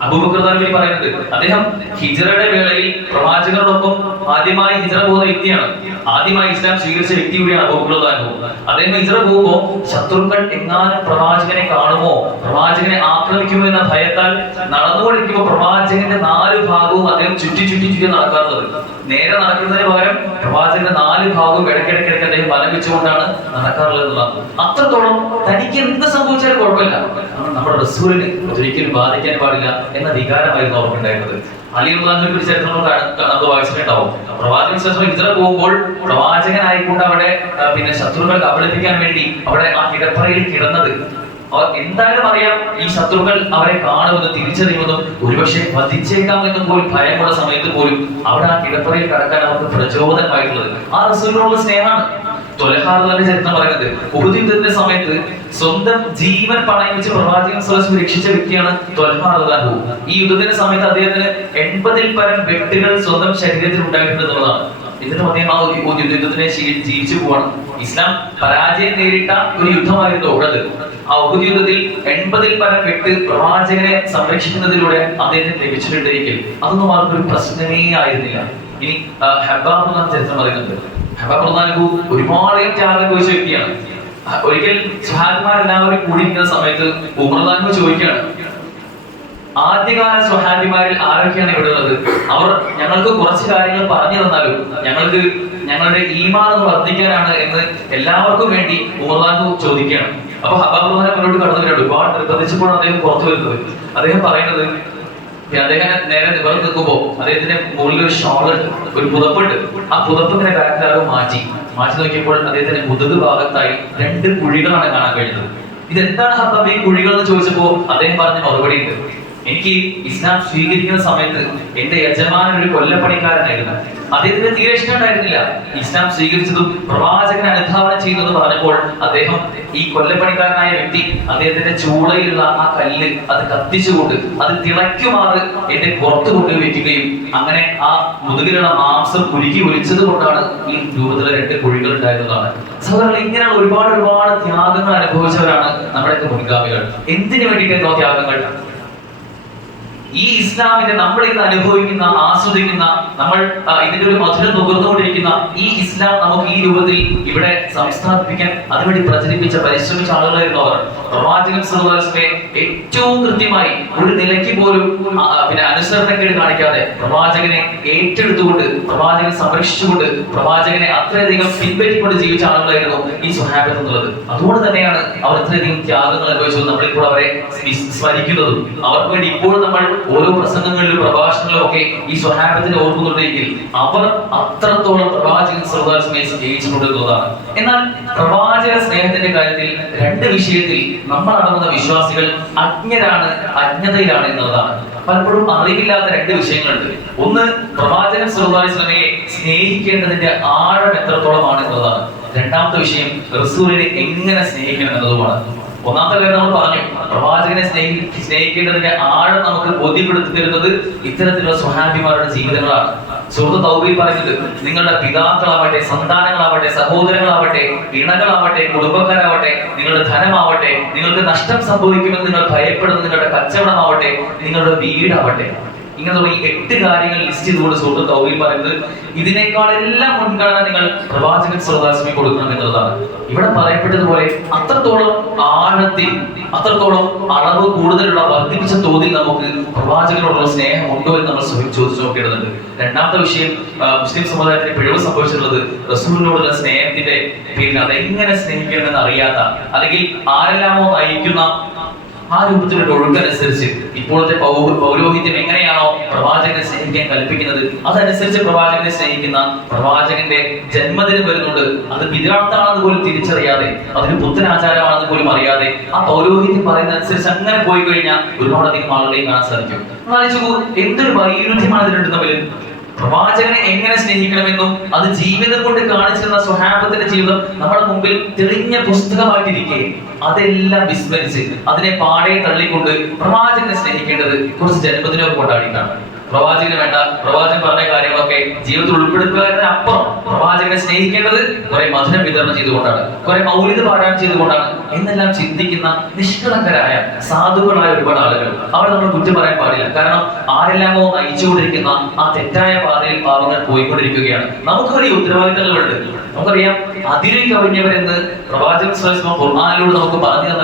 അബൂബക്കർ റളിയല്ലാഹു അൻഹു പറയുന്നത്, അദ്ദേഹം ഹിജ്റയുടെ വേളയിൽ പ്രവാചകരോടൊപ്പം ആദ്യമായി ഹിജ്റ പോകുന്ന വ്യക്തിയാണ്. ആദ്യമായി ഇസ്ലാം സ്വീകരിച്ച വ്യക്തി കൂടിയാണ് അബൂബക്കർ റളിയല്ലാഹു അൻഹു. അദ്ദേഹം ഹിജ്റ പോകുമ്പോൾ ശത്രുക്കൾ എങ്ങാനും പ്രവാചകനെ കാണുമോ, പ്രവാചകനെ ആക്രമിക്കുമോ എന്ന ഭയത്താൽ നടന്നുകൊണ്ടിരിക്കുമ്പോൾ പ്രവാചകന്റെ 4 ഭാഗവും അദ്ദേഹം ചുറ്റി നടക്കാറുള്ളത്. നേരെ നടക്കുന്നതിന് പകരം പ്രവാചകന്റെ 4 ഭാഗവും ഇടയ്ക്കിടയ്ക്ക് അദ്ദേഹം വലം വെച്ചുകൊണ്ടാണ് നടക്കാറുള്ളത് എന്നുള്ളത്. അത്രത്തോളം തനിക്ക് എന്ത് സംഭവിച്ചാലും കുഴപ്പമില്ല, നമ്മുടെ റസൂലിനെ ഒരിക്കലും ബാധിക്കാൻ പാടില്ല എന്ന വികാരമായിരുന്നു അവർക്കുണ്ടായിരുന്നത്. അലി റളിയല്ലാഹു അൻഹു ചരിത്രം നമ്മൾ വായിച്ചിട്ടുണ്ടാവും. പ്രവാചകൻ ഹിജ്റ പോകുമ്പോൾ പ്രവാചകനായിക്കൊണ്ട് അവിടെ ശത്രുക്കൾ കബളിപ്പിക്കാൻ വേണ്ടി അവിടെ ആ കിടപ്പറയിൽ കിടന്നത്. അവർ എന്തായാലും അറിയാം ഈ ശത്രുക്കൾ അവരെ കാണുമെന്നും തിരിച്ചറിയുമെന്നും ഒരുപക്ഷെ വധിച്ചേക്കാമെന്നും പോലും ഭയമുള്ള സമയത്ത് പോലും അവിടെ ആ കിടപ്പറയിൽ കടക്കാൻ അവർക്ക് പ്രചോദനമായിട്ടുള്ളത് ആ റസൂലിനോടുള്ള സ്നേഹമാണ്. തൊലഹാറുകളുടെ ചരിത്രം പറയുന്നത്, ഉഹുദ് യുദ്ധത്തിന്റെ സമയത്ത് സ്വന്തം ജീവൻ പണയം വെച്ച് പ്രവാചകൻ സ്വല്ലല്ലാഹു അലൈഹി വസല്ലം രക്ഷിച്ച വ്യക്തിയാണ് തൊലഹാറുകൾ. ഈ യുദ്ധത്തിന്റെ സമയത്ത് അദ്ദേഹത്തിന് 80-ൽ പരം വെട്ടുകൾ സ്വന്തം ശരീരത്തിൽ ഉണ്ടായിട്ടുണ്ട് എന്നുള്ളതാണ്. എന്നിട്ടും അദ്ദേഹം ആ യുദ്ധത്തിനെ ജീവിച്ചു പോവാണ്. ഇസ്ലാം പരാജയം നേരിട്ട ഒരു യുദ്ധമായിരുന്നു ഉഹദ്. ആ ഉഹദ് യുദ്ധത്തിൽ 80-ൽ പരം വെട്ട് പ്രവാചകനെ സംരക്ഷിക്കുന്നതിലൂടെ അദ്ദേഹത്തിന് ലഭിച്ചിട്ടുണ്ടെങ്കിൽ അതൊന്നും ആർക്കൊരു പ്രശ്നമേ ആയിരുന്നില്ല. ഇനി ഹബ്ബാബ് എന്ന ചരിത്രം പറയുന്നുണ്ട്. ഹബ്ബാബ് റളിയല്ലാഹു അൻഹു ഒരുപാട് ത്യാഗം അനുഭവിച്ച വ്യക്തിയാണ്. ഒരിക്കൽ സ്വഹാബിമാരെല്ലാവരും കൂടിയിരിക്കുന്ന സമയത്ത് ഉമർ റളിയല്ലാഹു അൻഹു ചോദിക്കുകയാണ്, ആദ്യകാല സ്വഹാബിമാരിൽ ആരൊക്കെയാണ് ഇവിടെ ഉള്ളത്? അവർ ഞങ്ങൾക്ക് കുറച്ച് കാര്യങ്ങൾ പറഞ്ഞു തന്നാലും ഞങ്ങളുടെ ഈമാൻ വർദ്ധിക്കാനാണ് എന്ന് എല്ലാവർക്കും വേണ്ടി ഉമർ റളിയല്ലാഹു അൻഹു ചോദിക്കുകയാണ്. അപ്പൊ ഹബ്ബാബ് റളിയല്ലാഹു അൻഹു മുന്നോട്ട് കടന്നു വരികയാണ്. ഒരുപാട് നിർബന്ധിച്ചപ്പോഴാണ് അദ്ദേഹം പുറത്തു വരുന്നത്. അദ്ദേഹം പറയുന്നത്, അദ്ദേഹം നേരെ നിവർന്ന് നിൽക്കുമ്പോൾ അദ്ദേഹത്തിന്റെ മുകളിൽ ഒരു ഷോൾ ഉണ്ട്, ഒരു പുതപ്പുണ്ട്. ആ പുതപ്പിന്റെ ബാക്കിലാകെ മാറ്റി നോക്കിയപ്പോൾ അദ്ദേഹത്തിന്റെ മുതുക് ഭാഗത്തായി 2 കുഴികളാണ് കാണാൻ കഴിഞ്ഞത്. ഇതെന്താണ് ഹബ്ബാബ് ഈ കുഴികൾ എന്ന് ചോദിച്ചപ്പോൾ അദ്ദേഹം പറഞ്ഞ മറുപടി ഉണ്ട്, എനിക്ക് ഇസ്ലാം സ്വീകരിക്കുന്ന സമയത്ത് എന്റെ യജമാനൻ ഒരു കൊല്ലപ്പണിക്കാരനായിരുന്നു. അദ്ദേഹത്തിന് തീരെ ഇഷ്ടമുണ്ടായിരുന്നില്ല ഇസ്ലാം സ്വീകരിച്ചതും പ്രവാചകനെ അനുധാവനം ചെയ്യുന്നത് പറഞ്ഞപ്പോൾ അദ്ദേഹം ഈ കൊല്ലപ്പണിക്കാരനായ വ്യക്തി അദ്ദേഹത്തിന്റെ ചൂളയിലുള്ള ആ കല്ല് അത് കത്തിച്ചുകൊണ്ട് അത് തിളയ്ക്കുമാറ് എന്റെ പുറത്തു കൊണ്ടു വെക്കുകയും അങ്ങനെ ആ മുതുകിലുള്ള മാംസം ഉരുക്കി ഒലിച്ചത് കൊണ്ടാണ് ഈ രൂപത്തിലുള്ള 2 കുഴികൾ ഉണ്ടായിരുന്നതാണ്. സഹോദരങ്ങൾ, ഇങ്ങനെയുള്ള ഒരുപാട് ത്യാഗങ്ങൾ അനുഭവിച്ചവരാണ് നമ്മുടെയൊക്കെ മുൻഗാമികൾ. എന്തിനു വേണ്ടിയിട്ടായിരുന്നു ത്യാഗങ്ങൾ? ഈ ഇസ്ലാമിന്റെ നമ്മൾ ഇന്ന് അനുഭവിക്കുന്ന, ആസ്വദിക്കുന്ന, നമ്മൾ ഇതിന്റെ ഒരു മധുരം നുകർന്നുകൊണ്ടിരിക്കുന്ന ഈ ഇസ്ലാം നമുക്ക് ഈ രൂപത്തിൽ ഇവിടെ സംസ്ഥാപിപ്പിക്കാൻ അതിനുവേണ്ടി പ്രചരിപ്പിച്ച പരിശ്രമിച്ച ആളുകളായിരുന്നു അവർ. പ്രവാചകൻ സ്വല്ലല്ലാഹു അലൈഹി വസല്ലം ഏറ്റവും കൃത്യമായി ഒരു നിലയ്ക്ക് പോലും അനുസരണക്കേട് കാണിക്കാതെ പ്രവാചകനെ ഏറ്റെടുത്തുകൊണ്ട്, പ്രവാചകനെ സംരക്ഷിച്ചുകൊണ്ട്, പ്രവാചകനെ അത്രയധികം പിൻപറ്റിക്കൊണ്ട് ജീവിച്ച ആളുകളായിരുന്നു ഈ സ്വഹാബത്ത് എന്നുള്ളത്. അതുകൊണ്ട് തന്നെയാണ് അവർ ഇത്രയധികം ത്യാഗങ്ങൾ അനുഭവിച്ചത്. നമ്മളിപ്പോൾ അവരെ സ്മരിക്കുന്നതും അവർക്ക് വേണ്ടി ഇപ്പോൾ നമ്മൾ ഓരോ പ്രസംഗങ്ങളിലും പ്രഭാഷണങ്ങളിലും ഒക്കെ ഈ സ്വഹാബത്തിനെ ഓർക്കുന്നുണ്ടെങ്കിൽ അവർ അത്രത്തോളം പ്രവാചകൻ സല്ലല്ലാഹു അലൈഹി വസല്ലമയെ സ്നേഹിച്ചിട്ടുണ്ടെന്നതാണ്. എന്നാൽ പ്രവാചക സ്നേഹത്തിന്റെ കാര്യത്തിൽ രണ്ട് വിഷയത്തിൽ നമ്മൾ അടങ്ങുന്ന വിശ്വാസികൾ അജ്ഞതയിലാണ് എന്നുള്ളതാണ്. പലപ്പോഴും അറിവില്ലാത്ത രണ്ട് വിഷയങ്ങളുണ്ട്. ഒന്ന്, പ്രവാചകൻ സല്ലല്ലാഹു അലൈഹി വസല്ലമയെ സ്നേഹിക്കേണ്ടതിന്റെ ആഴം എത്രത്തോളമാണ് എന്നുള്ളതാണ്. രണ്ടാമത്തെ വിഷയം റസൂലിനെ എങ്ങനെ സ്നേഹിക്കണം എന്നതുമാണ്. ഒന്നാമത്തെ കാര്യം നമ്മൾ പറഞ്ഞു, പ്രവാചകനെ സ്നേഹിക്കേണ്ടതിന്റെ ആഴം നമുക്ക് ബോധ്യപ്പെടുത്തി തരുന്നത് ഇത്തരത്തിലുള്ള സ്വഹാബിമാരുടെ ജീവിതങ്ങളാണ്. സൂറത്ത് തൗബയിൽ പറയുന്നത്, നിങ്ങളുടെ പിതാക്കളാവട്ടെ, സന്താനങ്ങളാവട്ടെ, സഹോദരങ്ങളാവട്ടെ, ഇണകളാവട്ടെ, കുടുംബക്കാരാവട്ടെ, നിങ്ങളുടെ ധനമാവട്ടെ, നിങ്ങൾക്ക് നഷ്ടം സംഭവിക്കുമെന്ന് നിങ്ങൾ ഭയപ്പെടുന്ന നിങ്ങളുടെ കച്ചവടമാവട്ടെ, നിങ്ങളുടെ വീടാവട്ടെ, ഇങ്ങനെ തുടങ്ങി 8 കാര്യങ്ങൾ ലിസ്റ്റ് ചെയ്തുകൊണ്ട് സൂറത്ത് തൗബയിൽ പറയുന്നത് ഇതിനേക്കാളെല്ലാം മുൻഗണന നിങ്ങൾ പ്രവാചകൻ സല്ലല്ലാഹു അലൈഹി വസല്ലം കൊടുക്കണം എന്നുള്ളതാണ്. ഇവിടെ പറയപ്പെട്ടതുപോലെ അത്രത്തോളം ആഴത്തിൽ, അത്രത്തോളം അളവ് കൂടുതലുള്ള വർദ്ധിപ്പിച്ച തോതിൽ നമുക്ക് പ്രവാചകനോടുള്ള സ്നേഹം ഉണ്ടോ എന്ന് നമ്മൾ ചോദിച്ചു നോക്കേണ്ടതുണ്ട്. രണ്ടാമത്തെ വിഷയം, മുസ്ലിം സമുദായത്തിന് പിഴവ് സംഭവിച്ചിട്ടുള്ളത് റസൂലിനോടുള്ള സ്നേഹത്തിന്റെ പേരിൽ അതെങ്ങനെ സ്നേഹിക്കണമെന്ന് അറിയാത്ത, അല്ലെങ്കിൽ ആരെല്ലാമോ നയിക്കുന്ന ആ രൂപത്തിലുള്ള ഒഴുക്കനുസരിച്ച് ഇപ്പോഴത്തെ പൗരോഹിത്യം എങ്ങനെയാണോ പ്രവാചകനെ സ്നേഹിക്കാൻ കൽപ്പിക്കുന്നത് അതനുസരിച്ച് പ്രവാചകനെ സ്നേഹിക്കുന്ന പ്രവാചകന്റെ ജന്മദിനം വരുന്നുണ്ട്, അത് ബിദ്അത്താണെന്ന് പോലും തിരിച്ചറിയാതെ, അതിന് പുത്തനാചാരമാണെന്ന് പോലും അറിയാതെ ആ പൗരോഹിത്യം പറയുന്ന അനുസരിച്ച് അങ്ങനെ പോയി കഴിഞ്ഞാൽ ഒരുപാടധികം ആളുകളെയും കാണാൻ സാധിക്കും. എന്തൊരു വൈരുദ്ധ്യമാണ് ഇത് രണ്ടും തമ്മിൽ. പ്രവാചകനെ എങ്ങനെ സ്നേഹിക്കണമെന്നും അത് ജീവിതം കൊണ്ട് കാണിച്ചിരുന്ന സ്വഹാബത്തിന്റെ ജീവിതം നമ്മുടെ മുമ്പിൽ തെളിഞ്ഞ പുസ്തകമായിട്ടിരിക്കെ അതെല്ലാം വിസ്മരിച്ച് അതിനെ പാടെ തള്ളിക്കൊണ്ട് പ്രവാചകനെ സ്നേഹിക്കേണ്ടത് കുറച്ച് ജന്മദിനമൊക്കെ കൊണ്ടാടിയിട്ടാണ്. പ്രവാചകന് വേണ്ട, പ്രവാചകൻ പറഞ്ഞ കാര്യങ്ങളൊക്കെ ജീവിതത്തിൽ ഉൾപ്പെടുത്തുക എന്നതിനപ്പുറം പ്രവാചകനെ സ്നേഹിക്കേണ്ടത് കുറെ മധുരം വിതരണം ചെയ്തുകൊണ്ടാണ്, കുറെ മൗലിക പാരായണം ചെയ്തുകൊണ്ടാണ് എന്നെല്ലാം ചിന്തിക്കുന്ന നിഷ്കളങ്കരായ സാധുക്കളായ ഒരുപാട് ആളുകൾ, അവർ നമ്മൾ കുറ്റം പറയാൻ പാടില്ല. കാരണം ആരെല്ലാമോ നയിച്ചുകൊണ്ടിരിക്കുന്ന ആ തെറ്റായ പാതയിൽ പാവങ്ങൾ പോയിക്കൊണ്ടിരിക്കുകയാണ്. നമുക്ക് വലിയ ഉത്തരവാദിത്തങ്ങളുണ്ട്. നമുക്കറിയാം, അതിരെ കവിഞ്ഞവരെന്ന് പ്രവാചകൻ സ്വല്ലല്ലാഹു അലൈഹി വസല്ലം ഖുർആനിലൂടെ നമുക്ക് പറഞ്ഞു തന്ന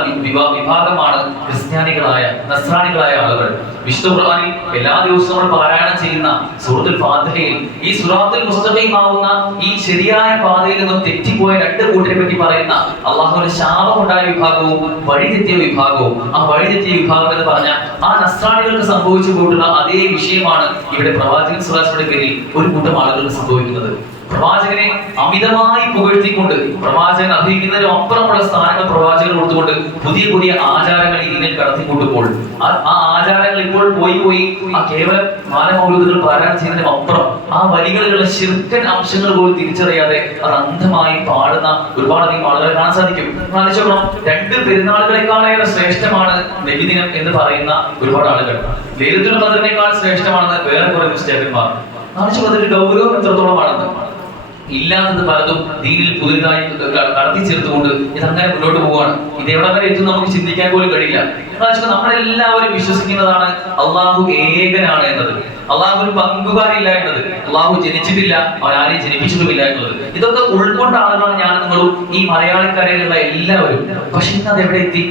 വിഭാഗമാണ് ക്രിസ്ത്യാനികളായ, നസ്രാനികളായ ആളുകൾ. വിശുദ്ധ ഖുർആനിൽ എല്ലാ ദിവസവും നമ്മൾ പാരായണം ചെയ്യുന്ന സൂറത്തുൽ ഫാത്തിഹയിൽ ഈ സിറാത്തുൽ മുസ്തഖീം ആവുന്ന ഈ ശരിയായ പാതയിൽ നിന്നും തെറ്റിപ്പോയ രണ്ട് കൂട്ടരെ പറ്റി പറയുന്ന അള്ളാഹുവിന്റെ ശാപമുണ്ടായ വിഭാഗവും വഴിതെറ്റിയ വിഭാഗവും, ആ വഴിതെറ്റിയ വിഭാഗം എന്ന് പറഞ്ഞ ആ നസ്രാനികൾക്ക് സംഭവിച്ചു പോയിട്ടുള്ള അതേ വിഷയമാണ് ഇവിടെ പ്രവാചകൻ സ്വല്ലല്ലാഹു അലൈഹി വസല്ലം പേരിൽ ഒരു കൂട്ടം ആളുകൾക്ക് സംഭവിക്കുന്നത്. പ്രവാചകനെ അമിതമായി പുകഴ്ത്തിക്കൊണ്ട്, പ്രവാചകൻ അർഹിക്കുന്നതിനും അപ്പുറമുള്ള സ്ഥാനങ്ങൾ പ്രവാചകൻ കൊടുത്തുകൊണ്ട് പുതിയ പുതിയ ആചാരങ്ങൾ ഇതിൽ കടത്തിക്കൊണ്ടുമ്പോൾ ആ ആചാരങ്ങൾ ഇപ്പോൾ പോയി ആ കേവലം മാനമൗലികതകൾ പാരായണം ചെയ്യുന്നതിനും അപ്പുറം ആ വരികളിലുള്ള ശിർക്കൻ അംശങ്ങൾ പോലും തിരിച്ചറിയാതെ അത് അന്ധമായി പാടുന്ന ഒരുപാടധികം ആളുകളെ കാണാൻ സാധിക്കും. ആലോചിച്ചോളാം, 2 പെരുന്നാളുകളെക്കാളേറെ ശ്രേഷ്ഠമാണ് നബിദിനം എന്ന് പറയുന്ന ഒരുപാട് ആളുകൾ. ലൈലത്തുൽ ഖദ്റിനേക്കാൾ ശ്രേഷ്ഠമാണെന്ന് വേറെ കുറെ മുസ്ലിംമാർ. ആലോചിച്ചോളാം, അതിന്റെ ഗൗരവം എത്രത്തോളമാണെന്ന്. ഇല്ലാത്തത് പലതും ദീനിൽ പുതുതായി കടത്തി ചേർത്തുകൊണ്ട് ഇതങ്ങനെ മുന്നോട്ട് പോവുകയാണ്. ഇത് എവിടെ വരെ എത്തും നമുക്ക് ചിന്തിക്കാൻ പോലും കഴിയില്ല. നമ്മളെല്ലാവരും വിശ്വസിക്കുന്നതാണ് അള്ളാഹു ഏകനാണ് എന്നത്, അള്ളാഹു പങ്കുകാരില്ല എന്നത്, അള്ളാഹു ജനിച്ചിട്ടില്ല, അവൻ ആരെയും ജനിപ്പിച്ചിട്ടുമില്ല എന്നുള്ളത്. ഇതൊക്കെ ഉൾക്കൊണ്ട ആളുകളാണ് ഞാൻ നിങ്ങളും ഈ മലയാളിക്കരയിലുള്ള എല്ലാവരും. പക്ഷെ ഇന്ന് അത് എവിടെ എത്തി?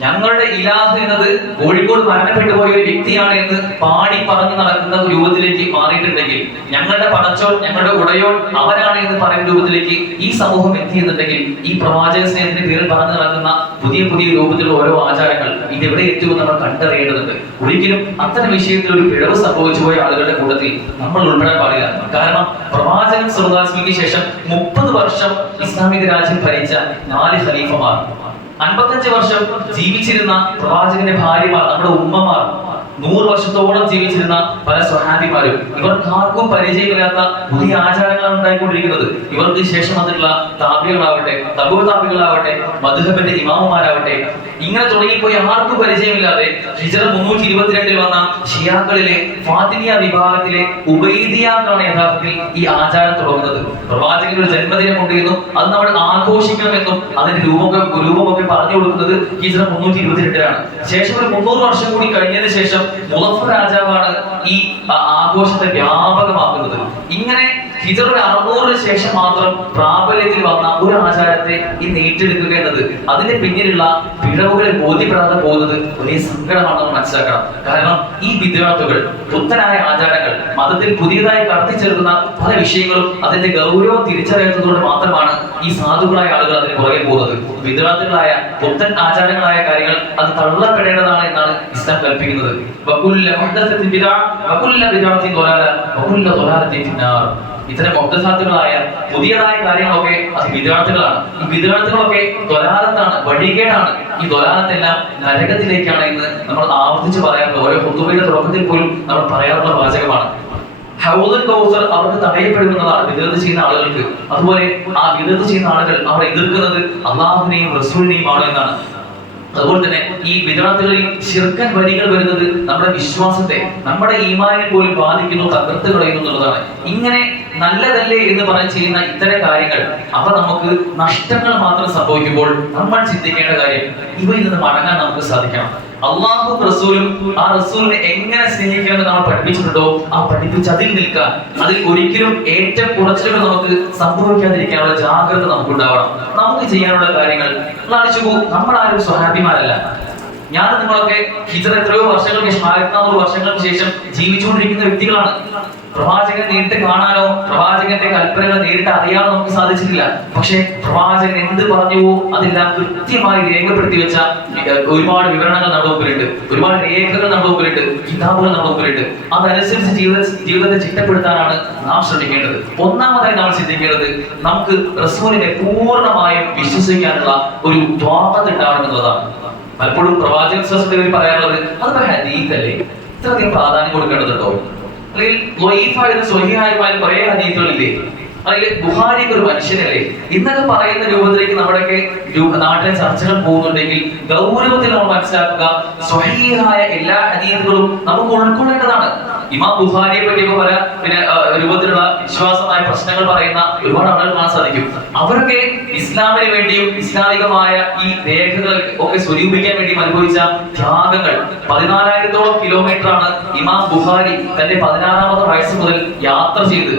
ഞങ്ങളുടെ ഇലാഹ് എന്നത് കോഴിക്കോട് മരണപ്പെട്ടു പോയ ഒരു വ്യക്തിയാണ് എന്ന് പാടി പറഞ്ഞു നടക്കുന്ന രൂപത്തിലേക്ക് മാറിയിട്ടുണ്ടെങ്കിൽ, ഞങ്ങളുടെ പടച്ചോൻ, ഞങ്ങളുടെ ഉടയോൻ അവനാണ് എന്ന് പറയുന്ന രൂപത്തിലേക്ക് ഈ സമൂഹം എത്തിയെന്നുണ്ടെങ്കിൽ, ഈ പ്രവാചക സ്നേഹത്തിന്റെ പേരിൽ പറഞ്ഞു നടക്കുന്ന പുതിയ പുതിയ രൂപത്തിലുള്ള ഓരോ ആചാരങ്ങൾ ഇതെവിടെ എത്തുമെന്ന് നമ്മൾ കണ്ടറിയേണ്ടതുണ്ട്. ഒരിക്കലും അത്തരം വിഷയത്തിൽ ഒരു പിഴവ് സംഭവിച്ചു പോയ ആളുകളുടെ കൂട്ടത്തിൽ നമ്മൾ ഉൾപ്പെടാൻ പാടില്ല. കാരണം പ്രവാചകൻ സല്ലല്ലാഹു അലൈഹി വസല്ലമയ്ക്ക് ശേഷം 30 വർഷം ഇസ്ലാമിക രാജ്യം ഭരിച്ച 4 ഖലീഫമാർ, 55 വർഷം ജീവിച്ചിരുന്ന പ്രവാചകന്റെ ഭാര്യമാർ, നമ്മുടെ ഉമ്മമാർ, 100 വർഷത്തോളം ജീവിച്ചിരുന്ന പല സ്വഹാബിമാരും, ഇവർക്കാർക്കും പരിചയമില്ലാത്ത പുതിയ ആചാരങ്ങളാണ് ഉണ്ടായിക്കൊണ്ടിരിക്കുന്നത്. ഇവർക്ക് ശേഷം വന്നിട്ടുള്ള താബികളാവട്ടെ, തബൂ താബികളാവട്ടെ, മദ്ഹബിന്റെ ഇമാമുമാരാവട്ടെ, ഇങ്ങനെ തുടങ്ങിപ്പോയി ആർക്കും പരിചയമില്ലാതെ ഹിജ്റ 322 വന്ന ഷിയാക്കളിലെ ഫാത്തിമിയ വിഭാഗത്തിലെ ഉബൈദിയാക്കളാണ് യഥാർത്ഥത്തിൽ ഈ ആചാരം തുടങ്ങുന്നത്. പ്രവാചകന്റെ ഒരു ജന്മദിനം ഉണ്ടെന്നും അത് നമ്മൾ ആഘോഷിക്കണമെന്നും അതിന്റെ രൂപമൊക്കെ പറഞ്ഞു കൊടുക്കുന്നത് ഹിജ്റ 322 ശേഷം ഒരു 300 വർഷം കൂടി കഴിഞ്ഞതിന് ശേഷം മുളഫ് രാജാവാണ് ഈ ആഘോഷത്തെ വ്യാപകമാക്കുന്നത്. ഇങ്ങനെ ഹിജറ 600 ശേഷം മാത്രം പ്രാബല്യത്തിൽ വന്ന ഒരു ആചാരത്തെ ഇന്ന് ഏറ്റെടുക്കുക എന്നത് അതിന്റെ പിന്നിലുള്ള പിഴവുകളെ ബോധ്യപ്പെടാതെ പോകുന്നത് വലിയ സങ്കടമാണ് നമ്മൾ മനസ്സിലാക്കണം. കാരണം ഈ വിദ്യാർത്ഥികൾ പുത്തനായ ആചാരങ്ങൾ മതത്തിൽ പുതിയതായി കടത്തിച്ചേർക്കുന്ന പല വിഷയങ്ങളും അതിന്റെ ഗൗരവം തിരിച്ചറിയാത്തതുകൊണ്ട് മാത്രമാണ് ഈ സാധുക്കളായ ആളുകൾ അതിന് പുറകെ പോകുന്നത്. വിദ്യാർത്ഥികളായ പുത്തൻ ആചാരങ്ങളായ കാര്യങ്ങൾ അത് തള്ളപ്പെടേണ്ടതാണ് എന്നാണ് ഇസ്ലാം കൽപ്പിക്കുന്നത്. ഇത്തരം മുഹ്ദസാത്തുകളായ പുതിയതായ കാര്യങ്ങളൊക്കെ അത് വിദ്യാർത്ഥികളാണ്. ഈ വിദ്യാർത്ഥികളൊക്കെ ദ്വലാലത്താണ്, വഴികേടാണ്. ഈ ദ്വലാലത്തെല്ലാം നരകത്തിലേക്കാണ് എന്ന് നമ്മൾ ആവർത്തിച്ച് പറയാറുണ്ട്. ഓരോ ഖുതുബയുടെ തുടക്കത്തിൽ പോലും നമ്മൾ പറയാറുള്ള വാചകമാണ്. ഹൗദുൽ കൗസർ അവർക്ക് തടയപ്പെടുന്നതാണ് വിദഗ്ധ ചെയ്യുന്ന ആളുകൾക്ക്. അതുപോലെ ആ വിദഗ്ധ ചെയ്യുന്ന ആളുകൾ അവർ എതിർക്കുന്നത് അള്ളാഹുവിനെയും റസൂലിനെയും ആണ് എന്നാണ്. അതുപോലെ തന്നെ ഈ വിദ്യാർത്ഥികളിൽ ശിർക്കൻ വരികൾ വരുന്നത് നമ്മുടെ വിശ്വാസത്തെ, നമ്മുടെ ഈമാനിനെ പോലും ബാധിക്കുന്നു, തകർത്ത് കളയുന്നു എന്നുള്ളതാണ്. ഇങ്ങനെ നല്ലതല്ലേ എന്ന് പറഞ്ഞ് ചെയ്യുന്ന ഇത്തരം കാര്യങ്ങൾ അവ നമുക്ക് നഷ്ടങ്ങൾ മാത്രം സംഭവിക്കുമ്പോൾ നമ്മൾ ചിന്തിക്കേണ്ട കാര്യം ഇവയിൽ നിന്ന് മടങ്ങാൻ നമുക്ക് സാധിക്കണം. അള്ളാഹു റസൂലും ആ റസൂലിനെ എങ്ങനെ സ്നേഹിക്കണമെന്ന് നമ്മൾ പഠിപ്പിച്ചിട്ടുണ്ടോ ആ പഠിപ്പിച്ച് അതിൽ നിൽക്കാൻ, അതിൽ ഒരിക്കലും ഏറ്റവും കുറച്ചുകൾ നമുക്ക് സംഭവിക്കാതിരിക്കാനുള്ള ജാഗ്രത നമുക്ക് ഉണ്ടാവണം. നമുക്ക് ചെയ്യാനുള്ള കാര്യങ്ങൾ നമ്മളാരും സ്വഹാബിമാരല്ല. ഞാൻ നിങ്ങളൊക്കെ ഹിജറ എത്രയോ വർഷങ്ങൾക്ക് ശേഷം 1400 വർഷങ്ങൾക്ക് ശേഷം ജീവിച്ചുകൊണ്ടിരിക്കുന്ന വ്യക്തികളാണ്. പ്രവാചകനെ നേരിട്ട് കാണാനോ പ്രവാചകന്റെ കൽപ്പനകൾ നേരിട്ട് അറിയാനോ നമുക്ക് സാധിച്ചിട്ടില്ല. പക്ഷെ പ്രവാചകൻ എന്ത് പറഞ്ഞുവോ അതെല്ലാം കൃത്യമായി രേഖപ്പെടുത്തി വെച്ച ഒരുപാട് വിവരണങ്ങൾ നമ്മുടെ മുമ്പിലുണ്ട്, ഒരുപാട് രേഖകൾ നമ്മുടെ മുമ്പിലുണ്ട്, കിതാബുകൾ നമ്മുടെ മുമ്പിലുണ്ട്. അതനുസരിച്ച് ജീവിതത്തെ ചിട്ടപ്പെടുത്താനാണ് നാം ശ്രമിക്കേണ്ടത്. ഒന്നാമതായി നമ്മൾ ചിന്തിക്കേണ്ടത് നമുക്ക് റസൂലിനെ പൂർണ്ണമായും വിശ്വസിക്കാനുള്ള ഒരു ത്വാഖത്ത് ഉണ്ടാവണമെന്നുള്ളതാണ്. പലപ്പോഴും പ്രവാചകൻ സ്വസ്ഥതയിൽ പറയാനുള്ളത് അത് ഹദീസല്ലേ, ഇത്രയധികം പ്രാധാന്യം കൊടുക്കേണ്ടതുണ്ടോ? അല്ലെങ്കിൽ സ്വഹീഹായ കുറേ ഹദീസുകളില്ലേ? അല്ലെങ്കിൽ ബുഖാരിക്ക് ഒരു മനുഷ്യനല്ലേ? ഇന്നൊക്കെ പറയുന്ന രൂപത്തിലേക്ക് നമ്മുടെയൊക്കെ നാട്ടിലെ ചർച്ചകൾ പോകുന്നുണ്ടെങ്കിൽ ഗൗരവത്തിൽ നമ്മൾ മനസ്സിലാക്കുക, സ്വഹീഹായ എല്ലാ ഹദീസുകളും നമുക്ക് ഉൾക്കൊള്ളേണ്ടതാണ്. ഇമാം ബുഖാരിയെ പറ്റിയൊക്കെ പല രൂപത്തിലുള്ള വിശ്വാസമായ പ്രശ്നങ്ങൾ പറയുന്ന ഒരുപാട് ആളുകൾ കാണാൻ സാധിക്കും. അവരൊക്കെ ഇസ്ലാമിന് വേണ്ടിയും ഇസ്ലാമികമായ ഈ രേഖകൾ ഒക്കെ സ്വരൂപിക്കാൻ വേണ്ടിയും അനുഭവിച്ച ത്യാഗങ്ങൾ. 14,000-ഓളം കിലോമീറ്ററാണ് ഇമാം ബുഖാരി തന്റെ 16-ാമത്തെ വയസ്സ് മുതൽ യാത്ര ചെയ്ത്.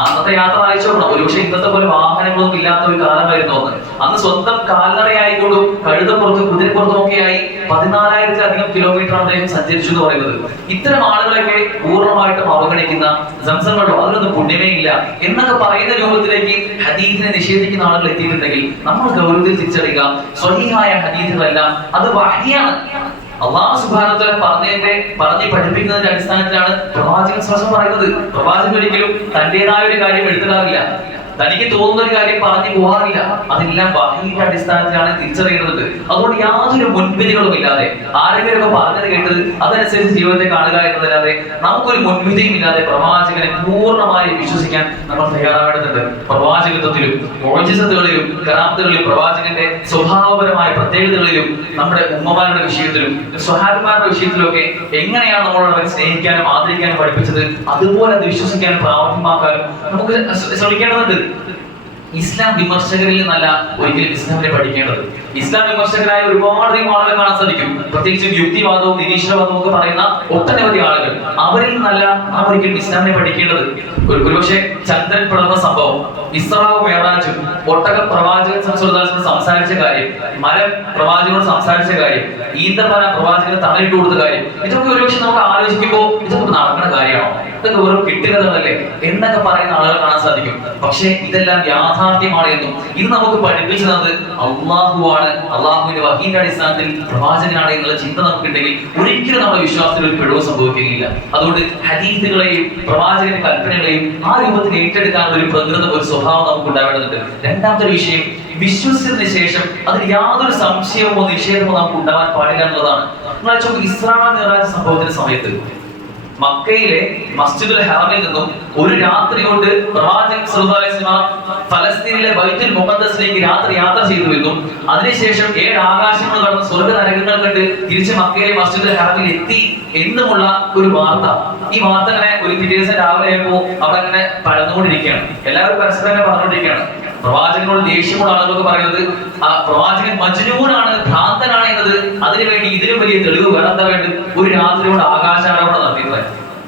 അന്നത്തെ യാത്ര അയച്ചു നോക്കണം. ഒരുപക്ഷെ ഇന്നത്തെ പോലെ വാഹനങ്ങളൊന്നും ഇല്ലാത്ത ഒരു കാലമായിരുന്നു അന്ന്. അന്ന് സ്വന്തം കാൽനടയായിക്കൊണ്ടും കഴുതപ്പുറത്തും കുതിരപ്പുറത്തും ഒക്കെയായി 14,000-ലധികം കിലോമീറ്റർ അദ്ദേഹം സഞ്ചരിച്ചു എന്ന് പറയുന്നത്. ഇത്തരം ആളുകളൊക്കെ പൂർണ്ണമായിട്ടും അവഗണിക്കുന്ന, സംസം വെള്ളം അതിനൊന്നും പുണ്യമേ ഇല്ല എന്നൊക്കെ പറയുന്ന രൂപത്തിലേക്ക് ഹദീസിനെ നിഷേധിക്കുന്ന ആളുകൾ എത്തിയിട്ടുണ്ടെങ്കിൽ നമ്മൾ ഗൗരവത്തിൽ തിരിച്ചറിയുക, സ്വഹീഹായ ഹദീസുകളെല്ലാം അത് വഹ്യാണ്. അല്ലാഹു സുബ്ഹാനഹു വ തആല പറഞ്ഞ് പഠിപ്പിക്കുന്നതിന്റെ അടിസ്ഥാനത്തിലാണ് പ്രവാചകൻ സ്വയം പറയുന്നത്. പ്രവാചകൻ ഒരിക്കലും തന്റേതായ ഒരു കാര്യം എടുത്തിടാറില്ല, തനിക്ക് തോന്നുന്ന ഒരു കാര്യം പറഞ്ഞു പോകാറില്ല. അതെല്ലാം വഹീന്റെ അടിസ്ഥാനത്തിലാണ് തിരിച്ചറിയുന്നത്. അതുകൊണ്ട് യാതൊരു മുൻവിധികളും ഇല്ലാതെ ആരെങ്കിലും പറഞ്ഞത് കേട്ടത് അതനുസരിച്ച് ജീവിതത്തെ കാണുക എന്നതല്ലാതെ നമുക്കൊരു മുൻവിധിയും ഇല്ലാതെ പ്രവാചകനെ പൂർണ്ണമായി വിശ്വസിക്കാൻ നമ്മൾ തയ്യാറാവേണ്ടതുണ്ട്. പ്രവാചകത്വത്തിലും മോചിസത്തുകളിലും കറാമത്തുകളിലും പ്രവാചകന്റെ സ്വഭാവപരമായ പ്രത്യേകതകളിലും നമ്മുടെ ഉമ്മമാരുടെ വിഷയത്തിലും സ്വഹാബിമാരുടെ വിഷയത്തിലും ഒക്കെ എങ്ങനെയാണ് നമ്മളോട് അവരെ സ്നേഹിക്കാനും ആദരിക്കാനും പഠിപ്പിച്ചത് അതുപോലെ അത് വിശ്വസിക്കാനും പ്രാവർത്തികമാക്കാനും നമുക്ക് ശ്രമിക്കേണ്ടതുണ്ട്. ഇസ്ലാം വിമർശകരിൽ നിന്നല്ല ഒരിക്കലും ഇസ്ലാമിനെ പഠിക്കേണ്ടത്. ഇസ്ലാം വിമർശകരായ ഒരുപാടധികം ആളുകളെ കാണാൻ സാധിക്കും. പ്രത്യേകിച്ച് യുക്തിവാദവും നിരീശ്വരവാദവും ഒക്കെ പറയുന്ന ഒട്ടനവധി ആളുകൾ. അവരിൽ നിന്നല്ല നാം ഒരിക്കലും ഇസ്ലാമിനെ പഠിക്കേണ്ടത്. ഒരുപക്ഷെ ചന്ദ്രൻ പിളർന്ന സംഭവം, ഇസ്രാവും മേറാജും, ഒട്ടക പ്രവാചകൻ സംസാരിച്ച കാര്യം, മരം പ്രവാചകനോട് സംസാരിച്ച കാര്യം, ഈന്തപ്പന പ്രവാചകന് തണലിട്ട് കൊടുത്ത കാര്യം, ഇതൊക്കെ ഒരുപക്ഷെ നമുക്ക് ആലോചിക്കുമ്പോൾ ഇതൊക്കെ നടക്കുന്ന കാര്യമാണോ, ഇതൊക്കെ വെറും കിട്ടുകതല്ലേ എന്നൊക്കെ പറയുന്ന ആളുകൾ കാണാൻ സാധിക്കും. പക്ഷേ ഇതെല്ലാം യാഥാർത്ഥ്യമാണ് എന്നും ഇത് നമുക്ക് പഠിപ്പിച്ചു തന്നത് അള്ളാഹുവാണ്, അള്ളാഹുവിന്റെ വഹീന്റെ അടിസ്ഥാനത്തിൽ പ്രവാചകനാണ് എന്നുള്ള ചിന്ത നമുക്കുണ്ടെങ്കിൽ ഒരിക്കലും നമ്മുടെ വിശ്വാസത്തിൽ ഒരു പിഴവ് സംഭവിക്കുകയില്ല. അതുകൊണ്ട് ഹദീസുകളെയും പ്രവാചകന്റെ കൽപ്പനകളെയും ആ രൂപത്തിൽ ഏറ്റെടുക്കാനുള്ള ഒരു പ്രകൃതം, ഒരു സ്വഭാവം നമുക്ക് ഉണ്ടാവേണ്ടതുണ്ട്. രണ്ടാമത്തെ ഒരു വിഷയം, വിശ്വസിച്ചതിന് ശേഷം അതിൽ യാതൊരു സംശയമോ നിഷേധമോ നമുക്ക് ഉണ്ടാവാൻ പാടില്ല എന്നുള്ളതാണ്. ഇസ്രാ മിഅ്റാജ് സംഭവത്തിന്റെ സമയത്ത് മക്കയിലെ മസ്ജിദുൽ ഹറമിൽ നിന്നും ഒരു രാത്രി കൊണ്ട് പ്രവാചകൻ സല്ലല്ലാഹു അലൈഹി വസല്ലം ഫലസ്തീനിലെ ബൈത്തുൽ മുഖദ്ദസിലേക്ക് രാത്രി യാത്ര ചെയ്തു എന്നും അതിനുശേഷം 7 ആകാശങ്ങൾ കടന്ന് സ്വർഗ്ഗ നരകങ്ങൾ കണ്ട് തിരിച്ച് മക്കയിലെ മസ്ജിദുൽ ഹറമിൽ എത്തി എന്നുമുള്ള ഒരു വാർത്ത. ഈ വാർത്ത അങ്ങനെ ഒരു പിറ്റേ ദിവസം രാവിലെ ആയപ്പോൾ അവിടെ അങ്ങനെ പരന്നുകൊണ്ടിരിക്കുകയാണ്. എല്ലാവരും പരസ്പരം പറഞ്ഞുകൊണ്ടിരിക്കുകയാണ്. പ്രവാചകനോട് ദേഷ്യമുള്ള ആളുകളൊക്കെ പറയുന്നത് ആ പ്രവാചകൻ മജ്നൂനാണ്, ഭ്രാന്തനാണ് എന്നത് അതിനുവേണ്ടി ഇതിലും വലിയ തെളിവ് വേറെ എന്താ വേണ്ടത്? ഒരു രാത്രി കൊണ്ട് ആകാശാരോഹണം നടത്തിയത്.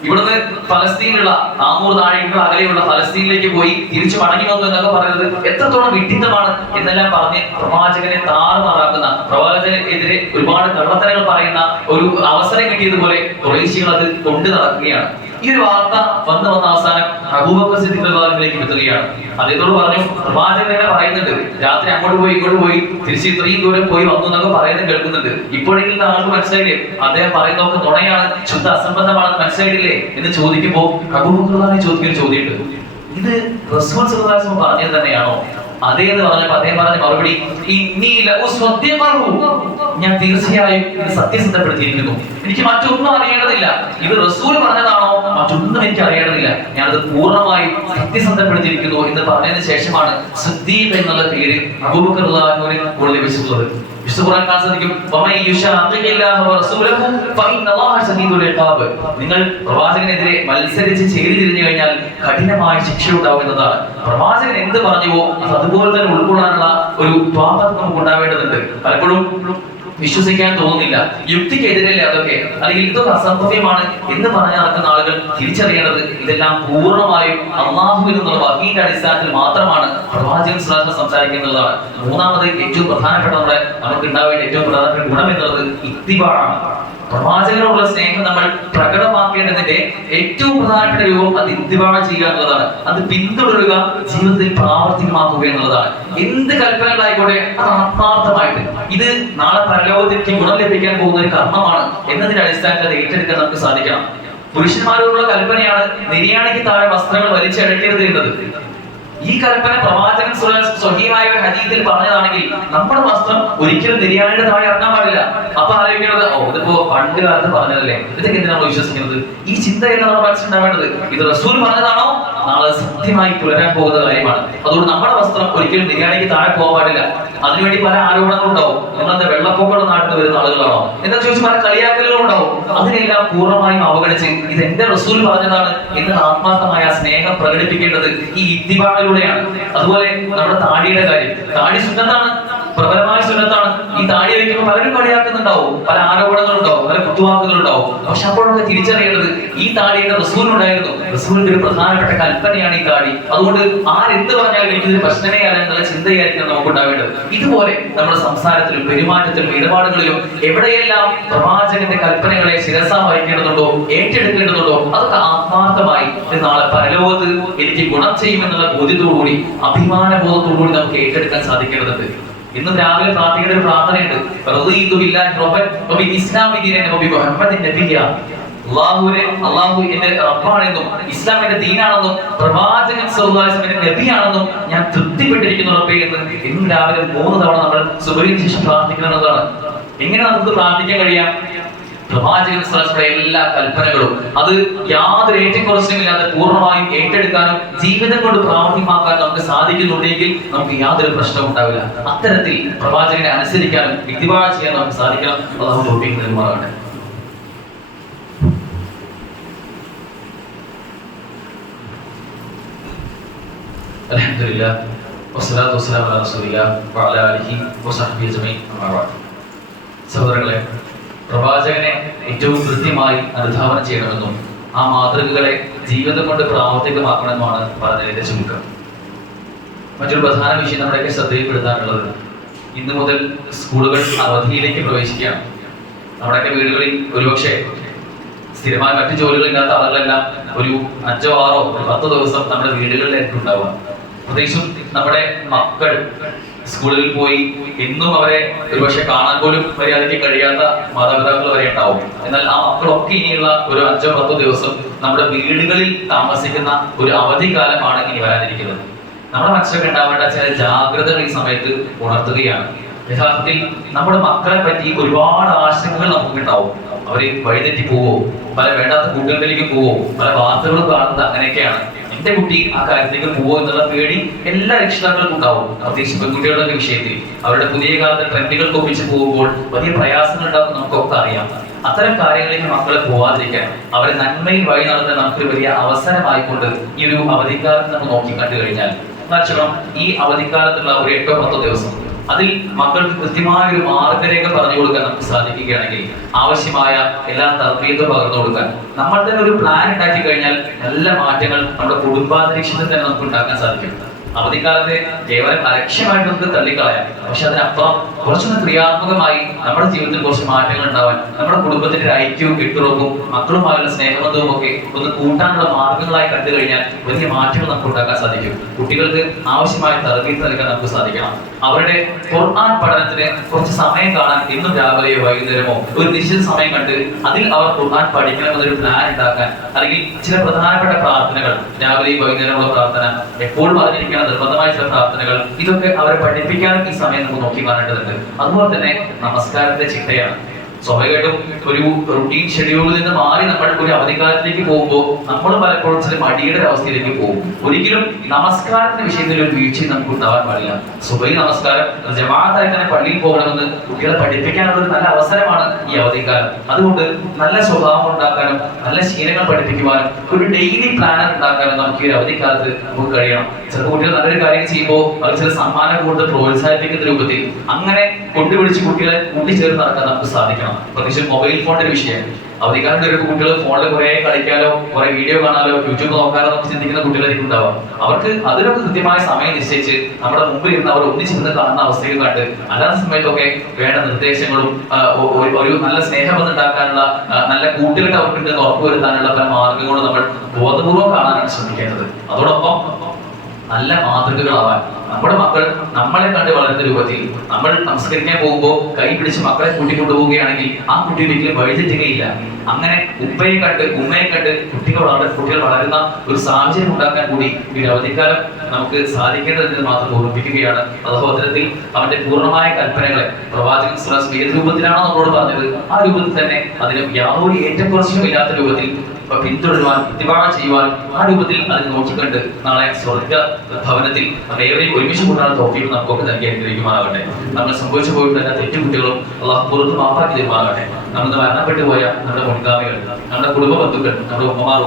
ഇവിടുന്ന് ഫലസ്തീനിലുള്ള 400 നാഴികകൾ അകലെയുള്ള ഫലസ്തീനിലേക്ക് പോയി തിരിച്ചു മടങ്ങി വന്നു എന്നൊക്കെ പറയുന്നത് എത്രത്തോളം വിഡിത്തമാണ് എന്നെല്ലാം പറഞ്ഞ് പ്രവാചകനെ താറുമാറാക്കുന്ന, പ്രവാചകനെതിരെ ഒരുപാട് കള്ളത്തരങ്ങൾ പറയുന്ന ഒരു അവസരം കിട്ടിയതുപോലെ കുറേശ്ശികൾ അത് കൊണ്ടു നടക്കുകയാണ്. ഈ ഒരു വാർത്ത വന്ന് അവസാനം അബൂബക്കർ സിദ്ദീഖ് റളിയല്ലാഹുവിലേക്ക് എത്തുകയാണ്. അദ്ദേഹത്തോട് പറഞ്ഞു, പ്രവാചകൻ തന്നെ പറയുന്നുണ്ട്, രാത്രി അങ്ങോട്ട് പോയി ഇങ്ങോട്ട് പോയി തിരിച്ച് ഇത്രയും ദൂരം പോയി വന്നു എന്നൊക്കെ പറയുന്നത് കേൾക്കുന്നുണ്ട്. ഇപ്പോഴെങ്കിലും ആൾക്ക് മനസ്സിലായില്ലേ അദ്ദേഹം പറയുന്നതൊക്കെ നുണയാണ്, ശുദ്ധ അസംബന്ധമാണെന്ന് മനസ്സിലായിട്ടില്ലേ എന്ന് ചോദിക്കുമ്പോൾ അബൂബക്കർ ചോദിക്കുന്ന ചോദ്യമുണ്ട്, ഇത് റസൂൽ സല്ലല്ലാഹു അലൈഹി വസല്ലം പറഞ്ഞത് തന്നെയാണോ? അതേ എന്ന് പറഞ്ഞപ്പോൾ അദ്ദേഹം പറഞ്ഞ മറുപടി, ഞാൻ തീർച്ചയായും ഇത് സത്യസന്ധപ്പെടുത്തിയിരിക്കുന്നു. എനിക്ക് മറ്റൊന്നും അറിയേണ്ടതില്ല. ഇത് റസൂൽ പറഞ്ഞതാണോ മറ്റൊന്നും എനിക്ക് അറിയേണ്ടതില്ല. ഞാനത് പൂർണ്ണമായി സത്യസന്ധപ്പെടുത്തിയിരിക്കുന്നു എന്ന് പറഞ്ഞതിന് ശേഷമാണ് സിദ്ദീഖ് എന്നുള്ള പേര് അബൂബക്കർ റളിയല്ലാഹു അൻഹു ലഭിച്ചിട്ടുള്ളത്. നിങ്ങൾ പ്രവാചകനെതിരെ മത്സരിച്ച് ചേരി തിരിഞ്ഞു കഴിഞ്ഞാൽ കഠിനമായ ശിക്ഷ ഉണ്ടാവും എന്നതാണ്. പ്രവാചകൻ എന്ത് പറഞ്ഞുവോ അത് അതുപോലെ തന്നെ ഉൾക്കൊള്ളാനുള്ള ഒരു ത്വാപത്ത് നമുക്ക് ഉണ്ടാവേണ്ടതുണ്ട്. പലപ്പോഴും വിശ്വസിക്കാൻ തോന്നുന്നില്ല, യുക്തിക്കെതിരല്ലേ അതൊക്കെ, അല്ലെങ്കിൽ ഇതൊക്കെ അസംഭവ്യമാണ് എന്ന് പറഞ്ഞു നടക്കുന്ന ആളുകൾ തിരിച്ചറിയേണ്ടത് ഇതെല്ലാം പൂർണ്ണമായും അള്ളാഹുവിൽ നിന്നുള്ള വഹീന്റെ അടിസ്ഥാനത്തിൽ മാത്രമാണ് പ്രവാചകൻ സ്വല്ലല്ലാഹു സംസാരിക്കുന്നതാണ്. മൂന്നാമത് ഏറ്റവും പ്രധാനപ്പെട്ട നമുക്ക് ഉണ്ടാവേണ്ട ഏറ്റവും പ്രധാനപ്പെട്ട ഗുണം എന്നുള്ളത് ഇത്തിബാഅാണ്. പ്രവാചകനോടുള്ള സ്നേഹം നമ്മൾ പ്രകടമാക്കേണ്ടതിന്റെ ഏറ്റവും പ്രധാനപ്പെട്ട രൂപം അത് ഇത്തിബാഅ ചെയ്യുക എന്നുള്ളതാണ്. അത് പിന്തുടരുക, ജീവിതത്തിൽ പ്രാവർത്തികമാക്കുക എന്നുള്ളതാണ്. എന്ത് കൽപ്പനകളായിക്കോട്ടെ അത് ആത്മാർത്ഥമായിട്ട്, ഇത് നാളെ പരലോകത്തേക്ക് ഗുണം ലഭിക്കാൻ പോകുന്ന ഒരു കർമ്മമാണ് എന്നതിന്റെ അടിസ്ഥാനത്തിൽ അത് ഏറ്റെടുക്കാൻ നമുക്ക് സാധിക്കണം. പുരുഷന്മാരോടുള്ള കൽപ്പനയാണ് നിര്യാണിക്ക് താഴെ വസ്ത്രങ്ങൾ വലിച്ചഴക്കരുത് എന്നത്. ഈ കൽപ്പന പ്രവാചകൻ സ്വഹീഹായ ഹദീസിൽ പറഞ്ഞതാണെങ്കിൽ നമ്മുടെ വസ്ത്രം ഒരിക്കലും നിര്യാണിയുടെ താഴെ ഇറങ്ങാൻ പാടില്ല. അപ്പൊ ആലോചിക്കുന്നത്, ഇതിപ്പോ പണ്ട് കാലത്ത് പറഞ്ഞതല്ലേ, ഇതൊക്കെ എന്തിനാണ് നമ്മൾ വിശ്വസിക്കുന്നത്? ഈ ചിന്തയല്ല നമ്മുടെ മനസ്സിലുണ്ടാവേണ്ടത്. ഇത് റസൂൽ പറഞ്ഞതാണോ നാളെ സത്യമായി പുലരാൻ പോകുന്ന കാര്യമാണ്. അതുകൊണ്ട് നമ്മുടെ വസ്ത്രം ഒരിക്കലും നിര്യാണിക്ക് താഴെ പോകാൻ പാടില്ല. അതിനുവേണ്ടി പല ആരോപണങ്ങളും ഉണ്ടാവും. നിങ്ങളെന്താ വെള്ളപ്പൊക്കമുള്ള നാട്ടിൽ വരുന്ന ആളുകളാണോ എന്ന് ചോദിച്ച് പല കളിയാക്കലുകളും ഉണ്ടാവും. അതിനെല്ലാം പൂർണ്ണമായും അവഗണിച്ച് ഇത് എന്റെ റസൂൽ പറഞ്ഞതാണ് എന്ന് ആത്മാർത്ഥമായ സ്നേഹം പ്രകടിപ്പിക്കേണ്ടത് ഈ ഇത്തിബാഅയിലൂടെയാണ്. അതുപോലെ നമ്മുടെ താടിയുടെ കാര്യം, താടി സുന്നത്താണ്, പ്രബലമായ സുന്നത്താണ്. ഈ താടി വയ്ക്കുമ്പോൾ പലരും കളിയാക്കുന്നുണ്ടാവും, പല ആരോപണങ്ങളുണ്ടാവും, പല കുത്തുവാക്കുകളുണ്ടാവും. പക്ഷെ അപ്പോഴൊക്കെ തിരിച്ചറിയേണ്ടത് ഈ താടിയുടെ റസൂലിനുണ്ടായിരുന്നു. റസൂലിന്റെ ഒരു പ്രധാനപ്പെട്ട കൽപ്പനയാണ് ഈ താടി. അതുകൊണ്ട് ആരെന്ത് പറഞ്ഞാലും എനിക്കിതൊരു പ്രശ്നമേ അല്ല എന്നുള്ള ചിന്തയായിരിക്കും നമുക്ക് ഉണ്ടാവേണ്ടത്. ഇതുപോലെ നമ്മുടെ സംസാരത്തിലും പെരുമാറ്റത്തിലും ഇടപാടുകളിലും എവിടെയെല്ലാം പ്രവാചകന്റെ കൽപ്പനകളെ ശിരസ വഹിക്കേണ്ടതുണ്ടോ, ഏറ്റെടുക്കേണ്ടതുണ്ടോ, അതൊക്കെ ആത്മാർത്ഥമായി നാളെ പരലോകത്ത് എനിക്ക് ഗുണം ചെയ്യുമെന്നുള്ള ബോധ്യത്തോടുകൂടി, അഭിമാന ബോധത്തോടുകൂടി നമുക്ക് ഏറ്റെടുക്കാൻ സാധിക്കേണ്ടതുണ്ട്. ഇന്നും രാവിലെ പ്രാർത്ഥിക്കേണ്ട ഒരു പ്രാർത്ഥനയുണ്ട്, അള്ളാഹു എന്റെ റബ്ബാണെന്നും ഇസ്ലാം എന്റെ ദീനാണെന്നും പ്രവാചകൻ സ്വല്ലല്ലാഹു അലൈഹി വസല്ലം എന്റെ നബിയാണെന്നും ഞാൻ തൃപ്തിപ്പെട്ടിരിക്കുന്നു റബ്ബേ എന്ന് ഇന്നും രാവിലെ 3 തവണ നമ്മൾ സുബഹിക്ക് ശേഷം പ്രാർത്ഥിക്കുന്നതാണ്. എങ്ങനെ നമുക്ക് പ്രാർത്ഥിക്കാൻ കഴിയാം? പ്രവാചകൻ സ്വല്ലല്ലാഹു അലൈഹി വസല്ലം എല്ലാ കൽപ്പനകളും അത് യാതൊരു ഏറ്റക്കുറച്ചിലും ഇല്ലാതെ പൂർണ്ണമായും ഏറ്റെടുക്കാനും ജീവിതം കൊണ്ട് പ്രാവർത്തികമാക്കാനും നമുക്ക് സാധിക്കുന്നുണ്ടെങ്കിൽ നമുക്ക് യാതൊരു പ്രശ്നവും ഉണ്ടാവില്ല. അത്തരത്തിൽ പ്രവാചകനെ അനുസരിക്കാനും ഇത്തിബാഅ ചെയ്യാനും നമുക്ക് സാധിക്കണം. അല്ലാഹു തൗഫീഖ് നൽകുമാറാകട്ടെ. അൽഹംദുലില്ലാഹ് വസ്സലാത്തു വസ്സലാമു അലാ റസൂലില്ലാഹ് വഅലാ ആലിഹി വസഹ്ബിഹി അജ്മഈൻ. അമ്മാ ബഅദ്. സഹോദരങ്ങളെ, പ്രവാചകനെ ഏറ്റവും കൃത്യമായി അനുധാവനം ചെയ്യണമെന്നും ആ മാതൃകകളെ ജീവിതം കൊണ്ട് പ്രാവർത്തികമാക്കണമെന്നുമാണ് പറഞ്ഞതിന്റെ ചുരുക്കം. മറ്റൊരു പ്രധാന വിഷയം നമ്മുടെയൊക്കെ ശ്രദ്ധയിൽപ്പെടുത്താനുള്ളത്, ഇന്ന് മുതൽ സ്കൂളുകൾ അവധിയിലേക്ക് പ്രവേശിക്കുകയാണ്. നമ്മുടെയൊക്കെ വീടുകളിൽ ഒരുപക്ഷെ സ്ഥിരമായ മറ്റു ജോലികളില്ലാത്ത ആളുകളെല്ലാം ഒരു 5, 6, 10 ദിവസം നമ്മുടെ വീടുകളിലായിരിക്കും ഉണ്ടാവുക. പ്രത്യേകിച്ചും നമ്മുടെ മക്കൾ സ്കൂളിൽ പോയി എന്നും അവരെ ഒരുപക്ഷെ കാണാൻ പോലും മര്യാദയ്ക്ക് കഴിയാത്ത മാതാപിതാക്കൾ വരെ ഉണ്ടാവും. എന്നാൽ ആ മക്കളൊക്കെ ഇനിയുള്ള ഒരു 5, 10 ദിവസം നമ്മുടെ വീടുകളിൽ താമസിക്കുന്ന ഒരു അവധിക്കാലമാണ് ഇനി വരാനിരിക്കുന്നത്. നമ്മുടെ മനസ്സിലൊക്കെ ഉണ്ടാവേണ്ട ചില ജാഗ്രതകൾ ഈ സമയത്ത് ഉണർത്തുകയാണ്. യഥാർത്ഥത്തിൽ നമ്മുടെ മക്കളെ പറ്റി ഒരുപാട് ആശങ്കകൾ നമുക്കുണ്ടാവും. അവര് വഴിതെറ്റി പോവോ, പല വേണ്ടാത്ത കൂട്ടുകളിലേക്ക് പോവോ, പല വാർത്തകളും കാണുന്നത് അങ്ങനെയൊക്കെയാണ്. എന്റെ കുട്ടി ആ കാര്യത്തിലേക്ക് പോവോ എന്നുള്ള പേടി എല്ലാ രക്ഷിതാക്കൾക്കും ഉണ്ടാവും. പ്രത്യേകിച്ച് പെൺകുട്ടികളുടെ വിഷയത്തിൽ അവരുടെ പുതിയ കാലത്തെ ട്രെൻഡുകൾക്ക് ഒപ്പിച്ച് പോകുമ്പോൾ വലിയ പ്രയാസങ്ങൾ ഉണ്ടാകും, നമുക്കൊക്കെ അറിയാം. അത്തരം കാര്യങ്ങളിലേക്ക് മക്കളെ പോവാതിരിക്കാൻ, അവരെ നന്മയിൽ വഴി നടത്താൻ നമുക്കൊരു വലിയ അവസരമായിക്കൊണ്ട് ഈ ഒരു അവധിക്കാലത്ത് നമ്മൾ നോക്കി കണ്ടു കഴിഞ്ഞാൽ, ഈ അവധിക്കാലത്തുള്ള ഒരു 8, 10 ദിവസം അതിൽ മക്കൾക്ക് കൃത്യമായ ഒരു മാർഗരേഖ പറഞ്ഞു കൊടുക്കാൻ നമുക്ക് സാധിക്കുകയാണെങ്കിൽ ആവശ്യമായ എല്ലാ തർബീയത്തും പകർന്നു കൊടുക്കാൻ നമ്മൾ തന്നെ ഒരു പ്ലാൻ ഉണ്ടാക്കി കഴിഞ്ഞാൽ നല്ല മാറ്റങ്ങൾ നമ്മുടെ കുടുംബാന്തരീക്ഷത്തിൽ തന്നെ നമുക്ക് ഉണ്ടാക്കാൻ സാധിക്കും. അവധിക്കാലത്തെ കേവലം അലക്ഷ്യമായിട്ട് നമുക്ക് തള്ളിക്കളയാം. പക്ഷെ അതിനപ്പുറം കുറച്ചൊന്ന് ക്രിയാത്മകമായി നമ്മുടെ ജീവിതത്തിൽ കുറച്ച് മാറ്റങ്ങൾ ഉണ്ടാവാൻ, നമ്മുടെ കുടുംബത്തിന്റെ ഐക്യവും കെട്ടുറപ്പും മക്കളുമായുള്ള സ്നേഹബന്ധവും ഒക്കെ ഒന്ന് കൂട്ടാനുള്ള മാർഗങ്ങളായി കണ്ടു കഴിഞ്ഞാൽ വലിയ മാറ്റങ്ങൾ നമുക്ക് ഉണ്ടാക്കാൻ സാധിക്കും. കുട്ടികൾക്ക് ആവശ്യമായ തർബീയത്ത് നൽകാൻ നമുക്ക് സാധിക്കണം. അവരുടെ ഖുർആൻ പഠനത്തിന് കുറച്ച് സമയം കാണാൻ എന്നും രാവിലെയോ വൈകുന്നേരമോ ഒരു നിശ്ചിത സമയം കണ്ട് അതിൽ അവർ ഖുർആൻ പഠിക്കണമെന്നൊരു പ്ലാൻ ഉണ്ടാക്കാൻ, അല്ലെങ്കിൽ ചില പ്രധാനപ്പെട്ട പ്രാർത്ഥനകൾ, രാവിലെയും വൈകുന്നേരമുള്ള പ്രാർത്ഥന, എപ്പോഴും അറിഞ്ഞിരിക്കണം നിർബന്ധമായ ചില പ്രാർത്ഥനകൾ, ഇതൊക്കെ അവരെ പഠിപ്പിക്കാനും ഈ സമയം നമുക്ക് നോക്കി കാണേണ്ടതുണ്ട്. അതുപോലെ തന്നെ നമസ്കാരത്തിന്റെ ചിട്ടയാണ്. സ്വാഭാവികമായിട്ടും ഒരു റുട്ടീൻ ഷെഡ്യൂളിൽ നിന്ന് മാറി നമ്മൾ ഒരു അവധിക്കാലത്തിലേക്ക് പോകുമ്പോൾ നമ്മൾ പലപ്പോഴും ചില മടിയുടെ അവസ്ഥയിലേക്ക് പോകും. ഒരിക്കലും നമസ്കാരത്തിന്റെ വിഷയത്തിൽ ഒരു വീഴ്ച നമുക്ക് ഉണ്ടാവാൻ പാടില്ല. സുബഹി നമസ്കാരം ജമാഅത്തായി തന്നെ പള്ളിയിൽ പോകണമെന്ന് കുട്ടികളെ പഠിപ്പിക്കാനുള്ള ഒരു നല്ല അവസരമാണ് ഈ അവധിക്കാലം. അതുകൊണ്ട് നല്ല സ്വഭാവം ഉണ്ടാക്കാനും നല്ല ശീലങ്ങൾ പഠിപ്പിക്കുവാനും ഒരു ഡെയിലി പ്ലാനർ ഉണ്ടാക്കാനും നമുക്ക് ഈ ഒരു അവധിക്കാലത്ത് നമുക്ക് കഴിയണം. ചില കുട്ടികൾ നല്ലൊരു കാര്യം ചെയ്യുമ്പോൾ അവർ ചില സമ്മാനം കൂടുതൽ പ്രോത്സാഹിപ്പിക്കുന്ന രൂപത്തിൽ അങ്ങനെ കൊണ്ടുപിടിച്ച് കുട്ടികളെ കൂട്ടിച്ചേർന്ന് നടക്കാൻ നമുക്ക് സാധിക്കണം. പ്രത്യേകിച്ച് മൊബൈൽ ഫോണിന്റെ വിഷയം അവധിക്കാലത്ത് ഒരു കുട്ടികൾ ഫോണിൽ കുറെ കളിക്കാനോ കുറെ വീഡിയോ കാണാനോ യൂട്യൂബ് നോക്കാനോ നമുക്ക് ചിന്തിക്കുന്ന കുട്ടികളായിരിക്കും ഉണ്ടാവാം. അവർക്ക് അതിനൊക്കെ കൃത്യമായ സമയം നിശ്ചയിച്ച് നമ്മുടെ മുമ്പിൽ ഇരുന്ന് അവർ ഒന്നിച്ചിരുന്ന് കാണുന്ന അവസ്ഥയിൽ കണ്ട് അല്ലാത്ത സമയത്തൊക്കെ വേണ്ട നിർദ്ദേശങ്ങളും ഒരു നല്ല സ്നേഹബന്ധം ഉണ്ടാക്കാനുള്ള നല്ല കൂട്ടുകെട്ട് അവർക്ക് ഉറപ്പുവരുത്താനുള്ള പല മാർഗങ്ങളും നമ്മൾ ബോധപൂർവ്വം കാണാനാണ് ശ്രമിക്കേണ്ടത്. അതോടൊപ്പം നല്ല മാതൃകകളാവാൻ നമ്മുടെ മക്കൾ നമ്മളെ കണ്ട് വളരുന്ന രൂപത്തിൽ നമ്മൾ നമസ്കരിക്കാൻ പോകുമ്പോൾ കൈ പിടിച്ച് മക്കളെ കൂട്ടിക്കൊണ്ടുപോവുകയാണെങ്കിൽ ആ കുട്ടി ഒരിക്കലും വഴിതെറ്റുകയില്ല. അങ്ങനെ ഉപ്പയെ കണ്ട് ഉമ്മയെ കണ്ട് കുട്ടികൾ വളരുന്ന ഒരു സാഹചര്യം ഉണ്ടാക്കാൻ കൂടി ഈ അവധിക്കാലം നമുക്ക് സാധിക്കേണ്ടതെന്ന് മാത്രം ഓർമ്മിപ്പിക്കുകയാണ്. അതുപോലെ അത്തരത്തിൽ അവന്റെ പൂർണ്ണമായ കൽപ്പനകളെ പ്രവാചകൻ സ്വല്ലല്ലാഹു ഏത് രൂപത്തിലാണോ നമ്മളോട് പറഞ്ഞത് ആ രൂപത്തിൽ തന്നെ അതിന് യാതൊരു ഏറ്റക്കുറച്ചിലും ഇല്ലാത്ത രൂപത്തിൽ പിന്തുടരുവാൻ ചെയ്യുവാൻ ആ രൂപത്തിൽ അതിന് നോക്കിക്കണ്ട് നാളെ സ്വർഗ ഭവനത്തിൽ ഏവരെയും ഒരുമിച്ച് കൂട്ടാനുള്ള തോഫീക്ക് നമുക്കൊക്കെ നൽകി അനുഗ്രഹിക്കുമാറാകട്ടെ. നമ്മൾ സംഭവിച്ചു പോയിട്ടുള്ള തെറ്റുകുട്ടികളും അള്ളാഹു പുറത്ത് മാപ്പാക്കി തരുമാറാകട്ടെ. നമ്മൾ മരണപ്പെട്ടു പോയ നമ്മുടെ മുൻഗാമികൾ, നമ്മുടെ കുടുംബ ബന്ധുക്കൾ, നമ്മുടെ ഉപ്പമാർ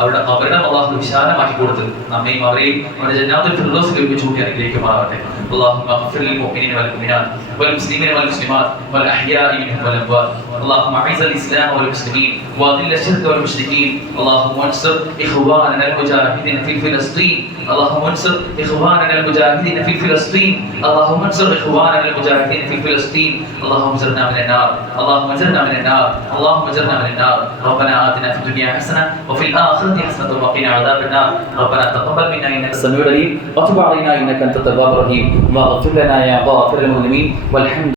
അവരുടെ അള്ളാഹു വിശാലമാക്കി കൊടുത്ത് നമ്മയും അവരെയും അവരുടെ ജന്നാത്തുൽ ഫിർദൗസിൽ ഒരുമിച്ച് കൂട്ടി അനുഗ്രഹിക്കുമാറാകട്ടെ. اللهم اغفر للمؤمنين والمؤمنات والمسلمين والمسلمات والاحياء منهم والاموات. اللهم اعز الاسلام والمسلمين واذل الشرك والمشركين. اللهم انصر اخواننا المجاهدين في فلسطين. اللهم انصر اخواننا المجاهدين في فلسطين. اللهم انصر اخواننا المجاهدين في فلسطين. اللهم اجرنا من النار. اللهم اجرنا من النار. اللهم اجرنا من النار. ربنا آتنا في الدنيا حسنة وفي الآخرة حسنة وقنا عذاب النار. ربنا تقبل منا إنك السميع العليم وتب علينا إنك أنت التواب الرحيم واغفر لنا يا غافر المذنبين والحمد